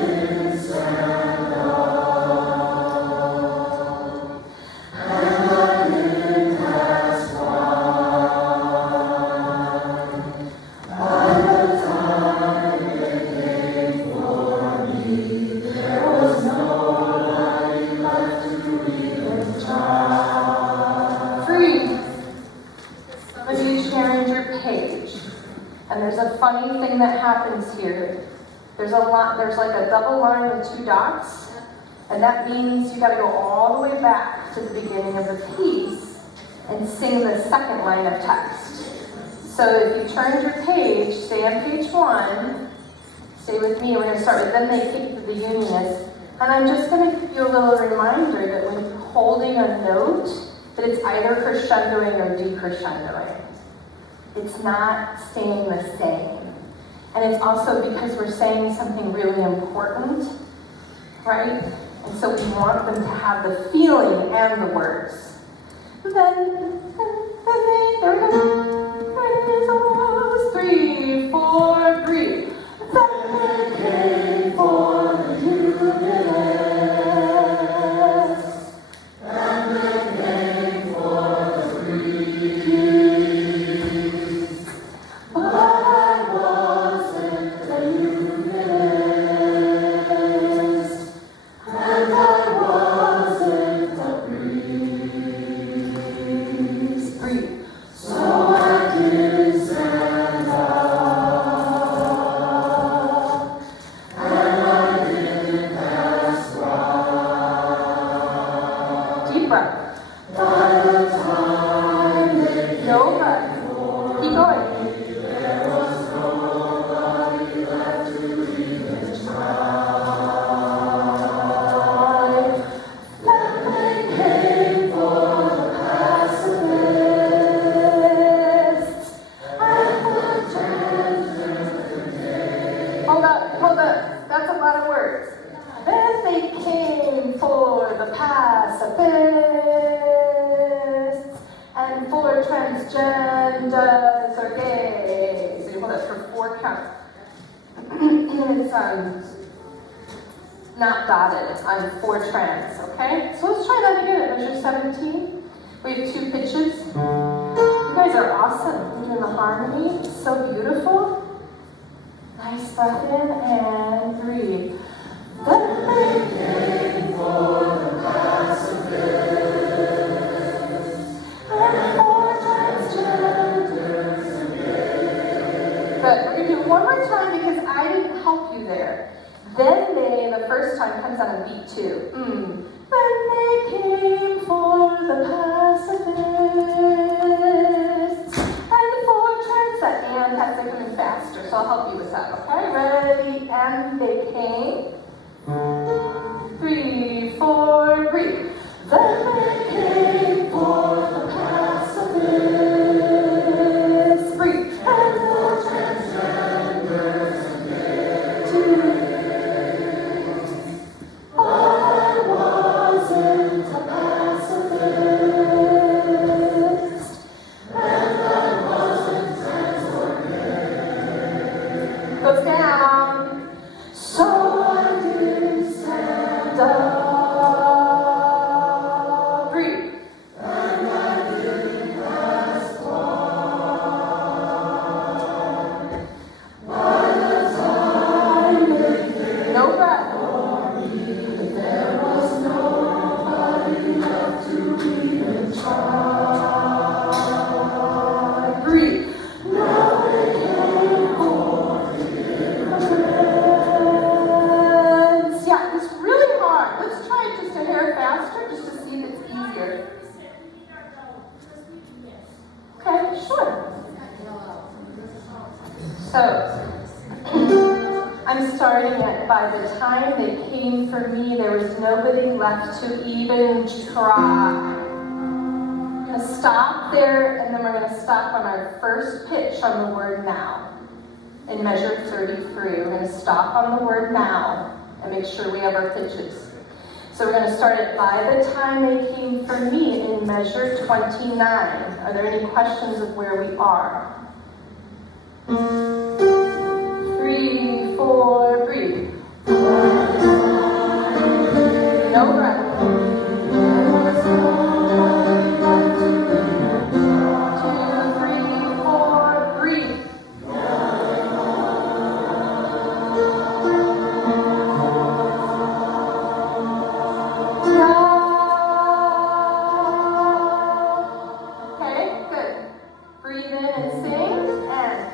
didn't stand up. Funny thing that happens here. There's like a double line with 2 dots, and that means you got to go all the way back to the beginning of the piece and sing the second line of text. So if you turned your page, stay on page 1, stay with me, we're going to start with, then they kicked the Unionists, And I'm just going to give you a little reminder that when holding a note, that it's either crescendoing or decrescendoing. It's not staying the same. And it's also because we're saying something really important, right? And so we want them to have the feeling and the words. Then there we go. Rehearsal, 3, 4, breathe. Then they came for the Eucharist. And they came for the 3 keys. But I wasn't the Eucharist. And I wasn't the priest. Breathe. So I did stand up, and I didn't pass by. Deep breath. By the time they no breath. Keep going. There was nobody left to even try. Then they came for the pacifists and the transgender. Hold up. That's a lot of words. Then they came for the pacifists and for transgenders or gays. So you hold it for 4 counts. It's not dotted on 4 trans, okay? So let's try that again at measure 17. We have 2 pitches. You guys are awesome. You're doing the harmony. It's so beautiful. Nice breath in and breathe. Then they came for the pacifists and for transgenders and gays. Good. We're going to do it one more time because I didn't help you there. Then they, the first time, comes on a beat too. Then they came for the pacifists and for trans. That and has to come in faster, so I'll help you with that, okay? Ready? And they came. 3, 4, breathe. Then they came for the pacifists. Breathe. And for transgenders and gays. 2. I wasn't a pacifist, and I wasn't trans or gay. Goes down. So I didn't stand up. Breathe. And I didn't pass by. By the time they came, no breath. There was nobody left to even try. Breathe. Now they came for the immigrants. Yeah, it's really hard. Let's try it just a hair faster, just to see if it's easier. Okay, sure. So, I'm starting at by the time they came for me, there was nobody left to even try. I'm going to stop there, and then we're going to stop on our first pitch on the word now. In measure 33, we're going to stop on the word now and make sure we have our pitches. So we're going to start at by the time they came for me in measure 29. Are there any questions of where we are? 3, 4, breathe. No breath. 2, 3, 4, breathe. Okay, good. Breathe in and sing, and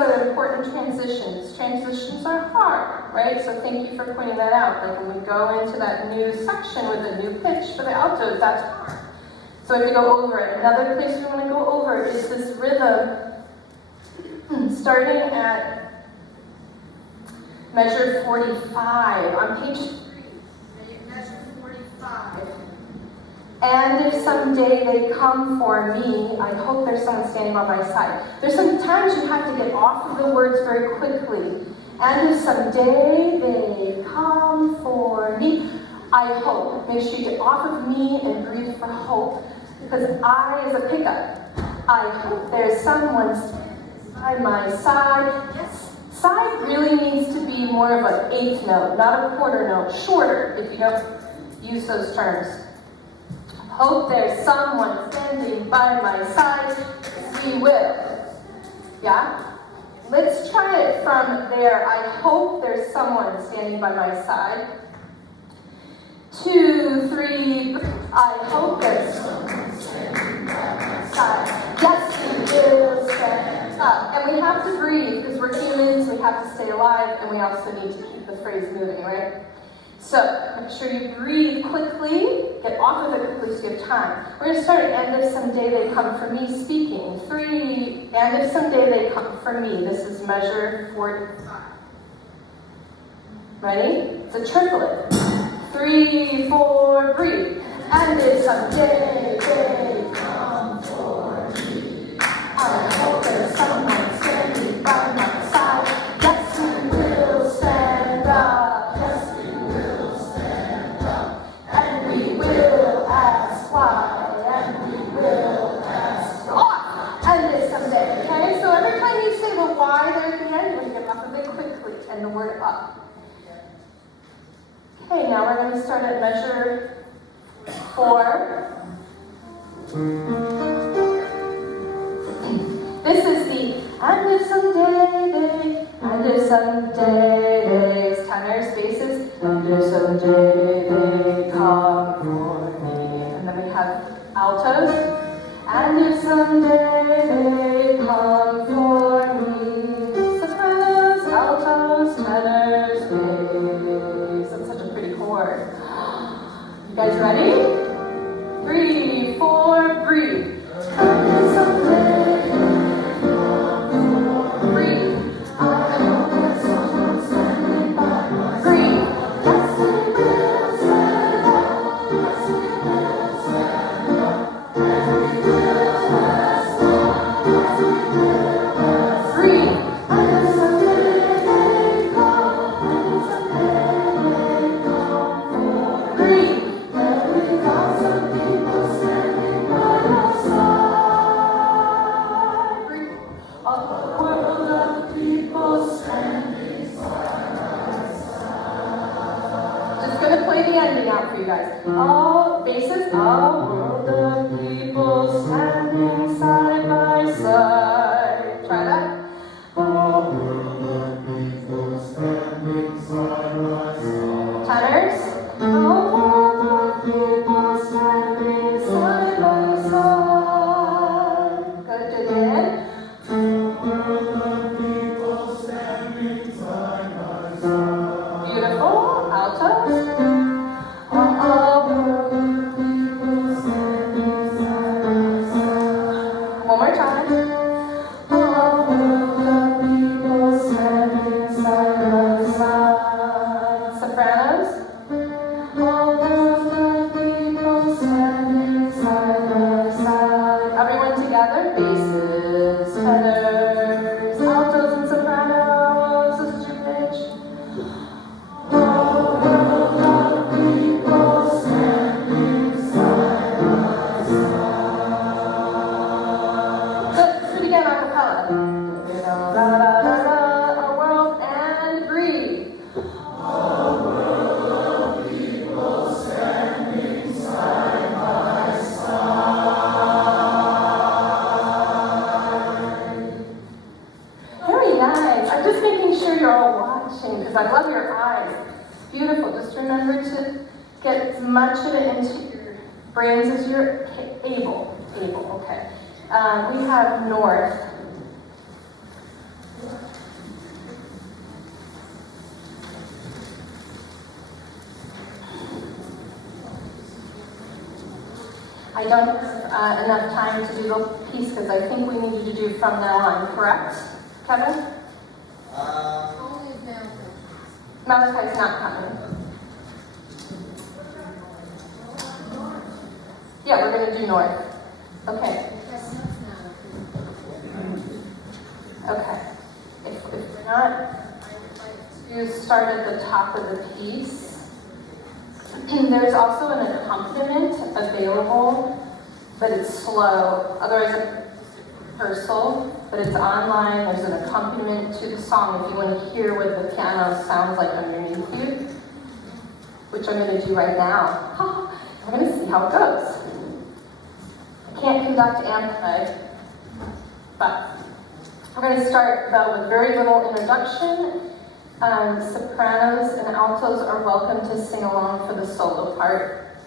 are important transitions. Transitions are hard, right? So thank you for pointing that out. Like when we go into that new section with a new pitch for the altos, that's hard. So we have to go over it. Another place we want to go over is this rhythm, starting at measure 45 on page 3. Measure 45. And if someday they come for me, I hope there's someone standing by my side. There's some times you have to get off of the words very quickly. And if someday they come for me, I hope. Make sure you get off of me and breathe for hope. Because I is a pickup. I hope there's someone standing by my side. Yes. Side really needs to be more of an eighth note, not a quarter note. Shorter, if you don't use those terms. Hope there's someone standing by my side. We will. Yeah? Let's try it from there. I hope there's someone standing by my side. 2, 3, I hope there's someone standing by my side. Yes, we will stand up. And we have to breathe because we're humans, we have to stay alive, and we also need to keep the phrase moving, right? So, make sure you breathe quickly, get off of it quickly so you have time. We're going to start, and if someday they come for me, speaking. 3, and if someday they come for me. This is measure 45. Ready? It's a triplet. 3, 4, breathe. And if someday they come for me, I hope there's someone standing by my side. Yes, we will stand up. Yes, we will stand up. And we will ask why. And we will ask why. And if someday, okay? So every time you say the why there at the end, we're going to get off of it quickly and the word up. Okay, now we're going to start at measure 4. This is the and if someday they, tenors, basses, and if someday they come for me. And then we have altos, and if someday they come for me. Sopranos, altos, tenors, bass. That's such a pretty chord. You guys ready? 3, 4, breathe. And if someday all basses, a world of people standing side by side. Try that. A world of people standing side by side. Tenors. A world of people standing side by side. Good, do it again. A world of people standing side by side. Beautiful. Altos. One more time. A world of people standing side by side. Sopranos. A world of people standing side by side. Everyone together. Basses, tenors, altos, and sopranos. This is your pitch. A world of people standing side by side. Again, a cappella. A world and breathe. A world of people standing side by side. Very nice. I'm just making sure you're all watching because I love your eyes. Beautiful. Just remember to get as much of it into your brains as you're able. Okay. We have north. I don't have enough time to do the piece because I think we need you to do from now on, correct, Kevin? Only if Malachi. Malachi's not coming. Yeah, we're going to do north. Okay. That's not Okay. If we're not, you start at the top of the piece. There's also an accompaniment available, but it's slow. Otherwise, a rehearsal, but it's online. There's an accompaniment to the song if you want to hear what the piano sounds like underneath you, which I'm going to do right now. I'm going to see how it goes. I can't conduct and play, but we're going to start though with very little introduction. Sopranos and altos are welcome to sing along for the solo part.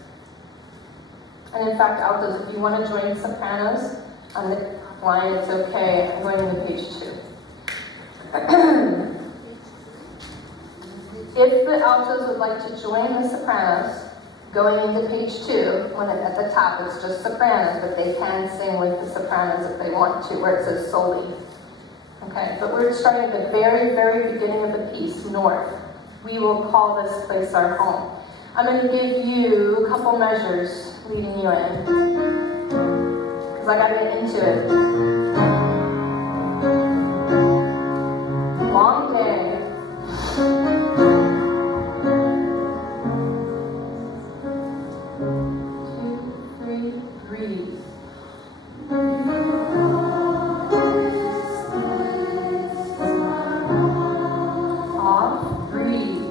And in fact, altos, if you want to join sopranos on the line, it's okay. I'm going into page 2. If the altos would like to join the sopranos, going into page 2, when at the top it's just sopranos, but they can sing with the sopranos if they want to, where it says soli. Okay, but we're starting at the very, very beginning of the piece, north. We will call this place our home. I'm going to give you a couple measures leading you in, because I got to get into it. Long day. 2, 3, breathe. Off, breathe.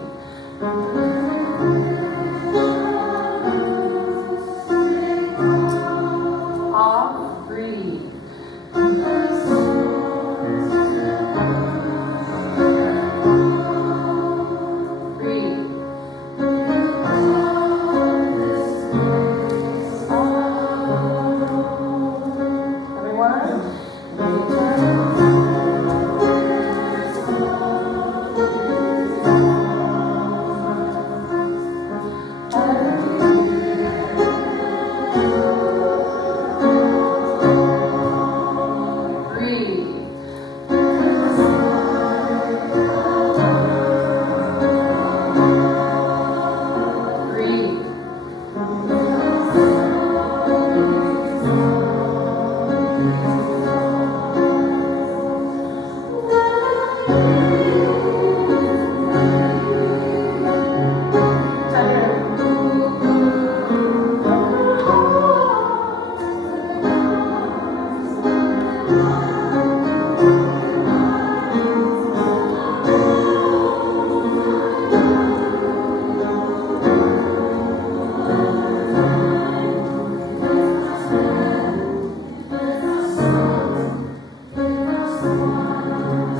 Off, breathe. Breathe. Everyone? Breathe. Breathe.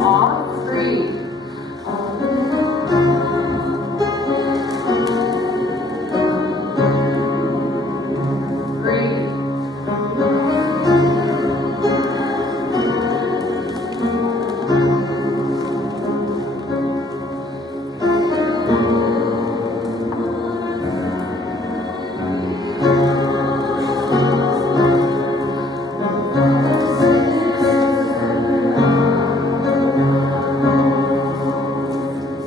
Off, breathe. Breathe.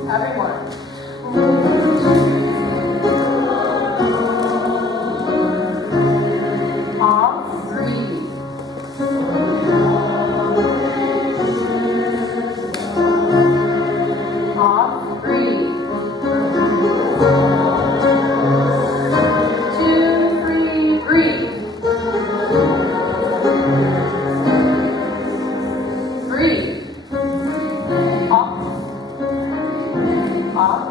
Everyone. Off, breathe. Off, breathe. 2, 3, breathe. Breathe. Off. Off.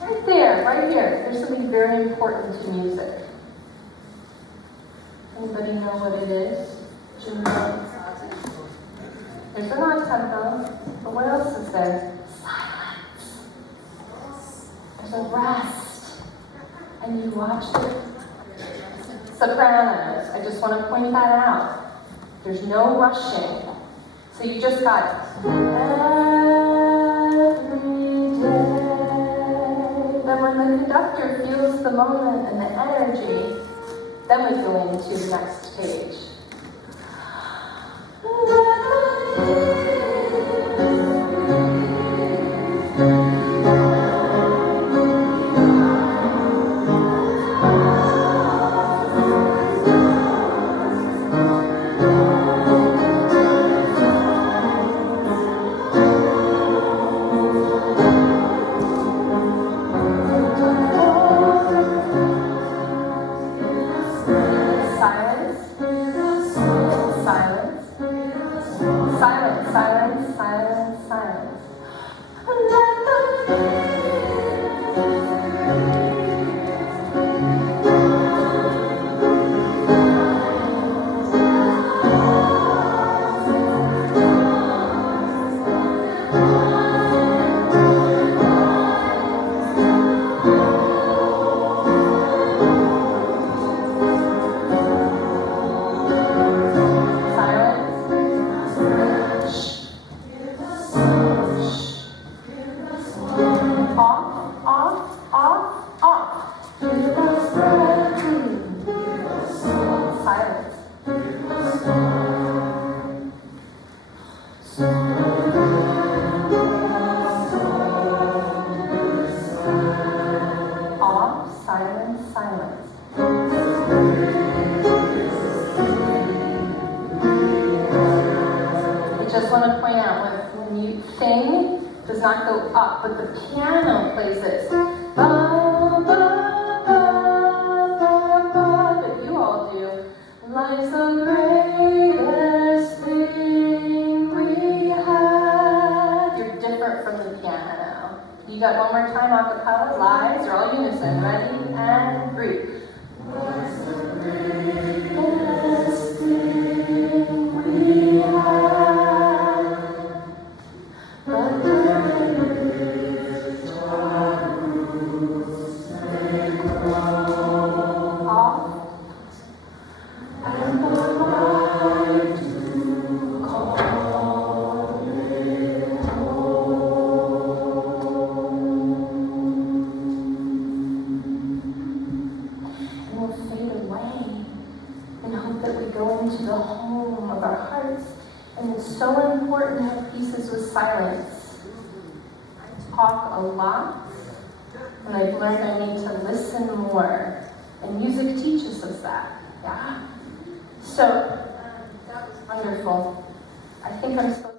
Right there, right here. There's something very important to music. Anybody know what it is? Jimmy? There's an odd tempo, but what else is there? Silence. There's a rest. And you watch it. Sopranos. I just want to point that out. There's no rushing. So you just got Then when the conductor feels the moment and the energy, then we go into the next page. Does not go up, but the piano plays this. Ba, ba, ba, ba, ba, but you all do. Life's the greatest thing we have. You're different from the piano. You got one more time a cappella, lives, or all unison. Ready and three. Life's the greatest thing we have. Talk a lot, and I've learned I need to listen more, and music teaches us that, yeah? So, that was wonderful. I think I'm supposed